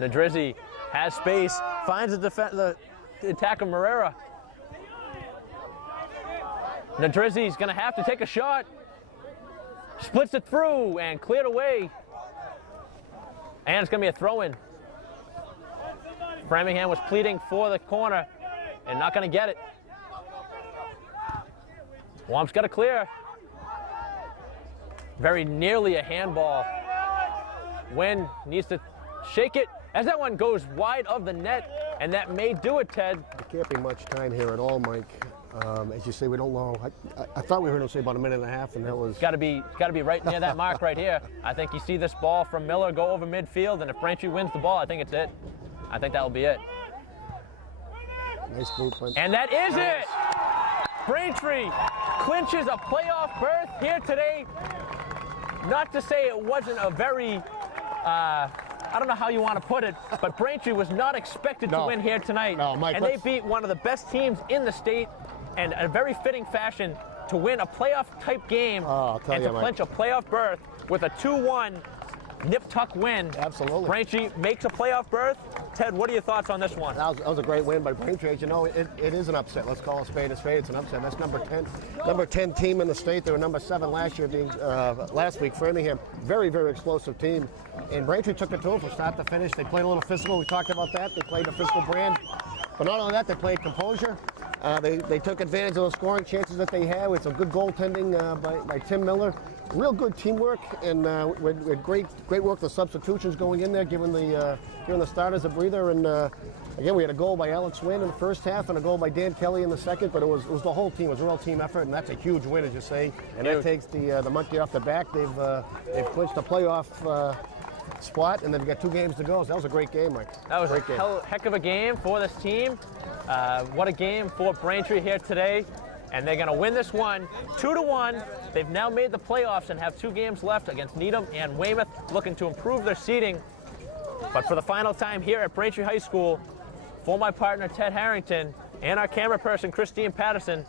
Nadrizzi has space. Finds the attacker Morera. Nadrizzi's going to have to take a shot. Splits it through and cleared away. And it's going to be a throw-in. Framingham was pleading for the corner and not going to get it. Womps got a clear. Very nearly a handball. Wynn needs to shake it as that one goes wide of the net, and that may do it, Ted. There can't be much time here at all, Mike. As you say, we don't know. I thought we heard him say about a minute and a half, and that was... Got to be right near that mark right here. I think you see this ball from Miller go over midfield, and if Braintree wins the ball, I think it's it. I think that'll be it. Nice blueprint. And that is it! Braintree clinches a playoff berth here today. Not to say it wasn't a very, I don't know how you want to put it, but Braintree was not expected to win here tonight. No, Mike, and they beat one of the best teams in the state in a very fitting fashion to win a playoff-type game and to clinch a playoff berth with a 2-1 nip-tuck win. Absolutely. Braintree makes a playoff berth. Ted, what are your thoughts on this one? That was a great win by Braintree. You know, it is an upset. Let's call a spade a spade. It's an upset. That's number 10 team in the state. They were number 7 last year, last week. Framingham, very, very explosive team. And Braintree took it to them from start to finish. They played a little physical. We talked about that. They played a physical brand. But not only that, they played composure. They took advantage of the scoring chances that they had with some good goaltending by Tim Miller. Real good teamwork, and with great work the substitutions going in there, giving the starters a breather. And again, we had a goal by Alex Wynn in the first half and a goal by Dan Kelly in the second. But it was the whole team. It was a real team effort, and that's a huge win, as you say. And that takes the monkey off the back. They've clinched a playoff spot, and they've got 2 games to go. So that was a great game, Mike. That was a heck of a game for this team. What a game for Braintree here today. And they're going to win this one 2-1. They've now made the playoffs and have 2 games left against Needham and Weymouth, looking to improve their seeding. But for the final time here at Braintree High School, for my partner Ted Harrington and our camera person Christine Patterson,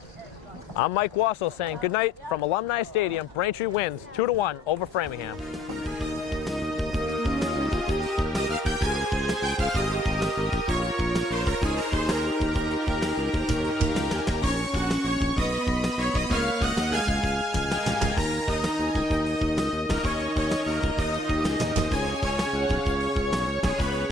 I'm Mike Wassel saying good night from Alumni Stadium. Braintree wins 2-1 over Framingham.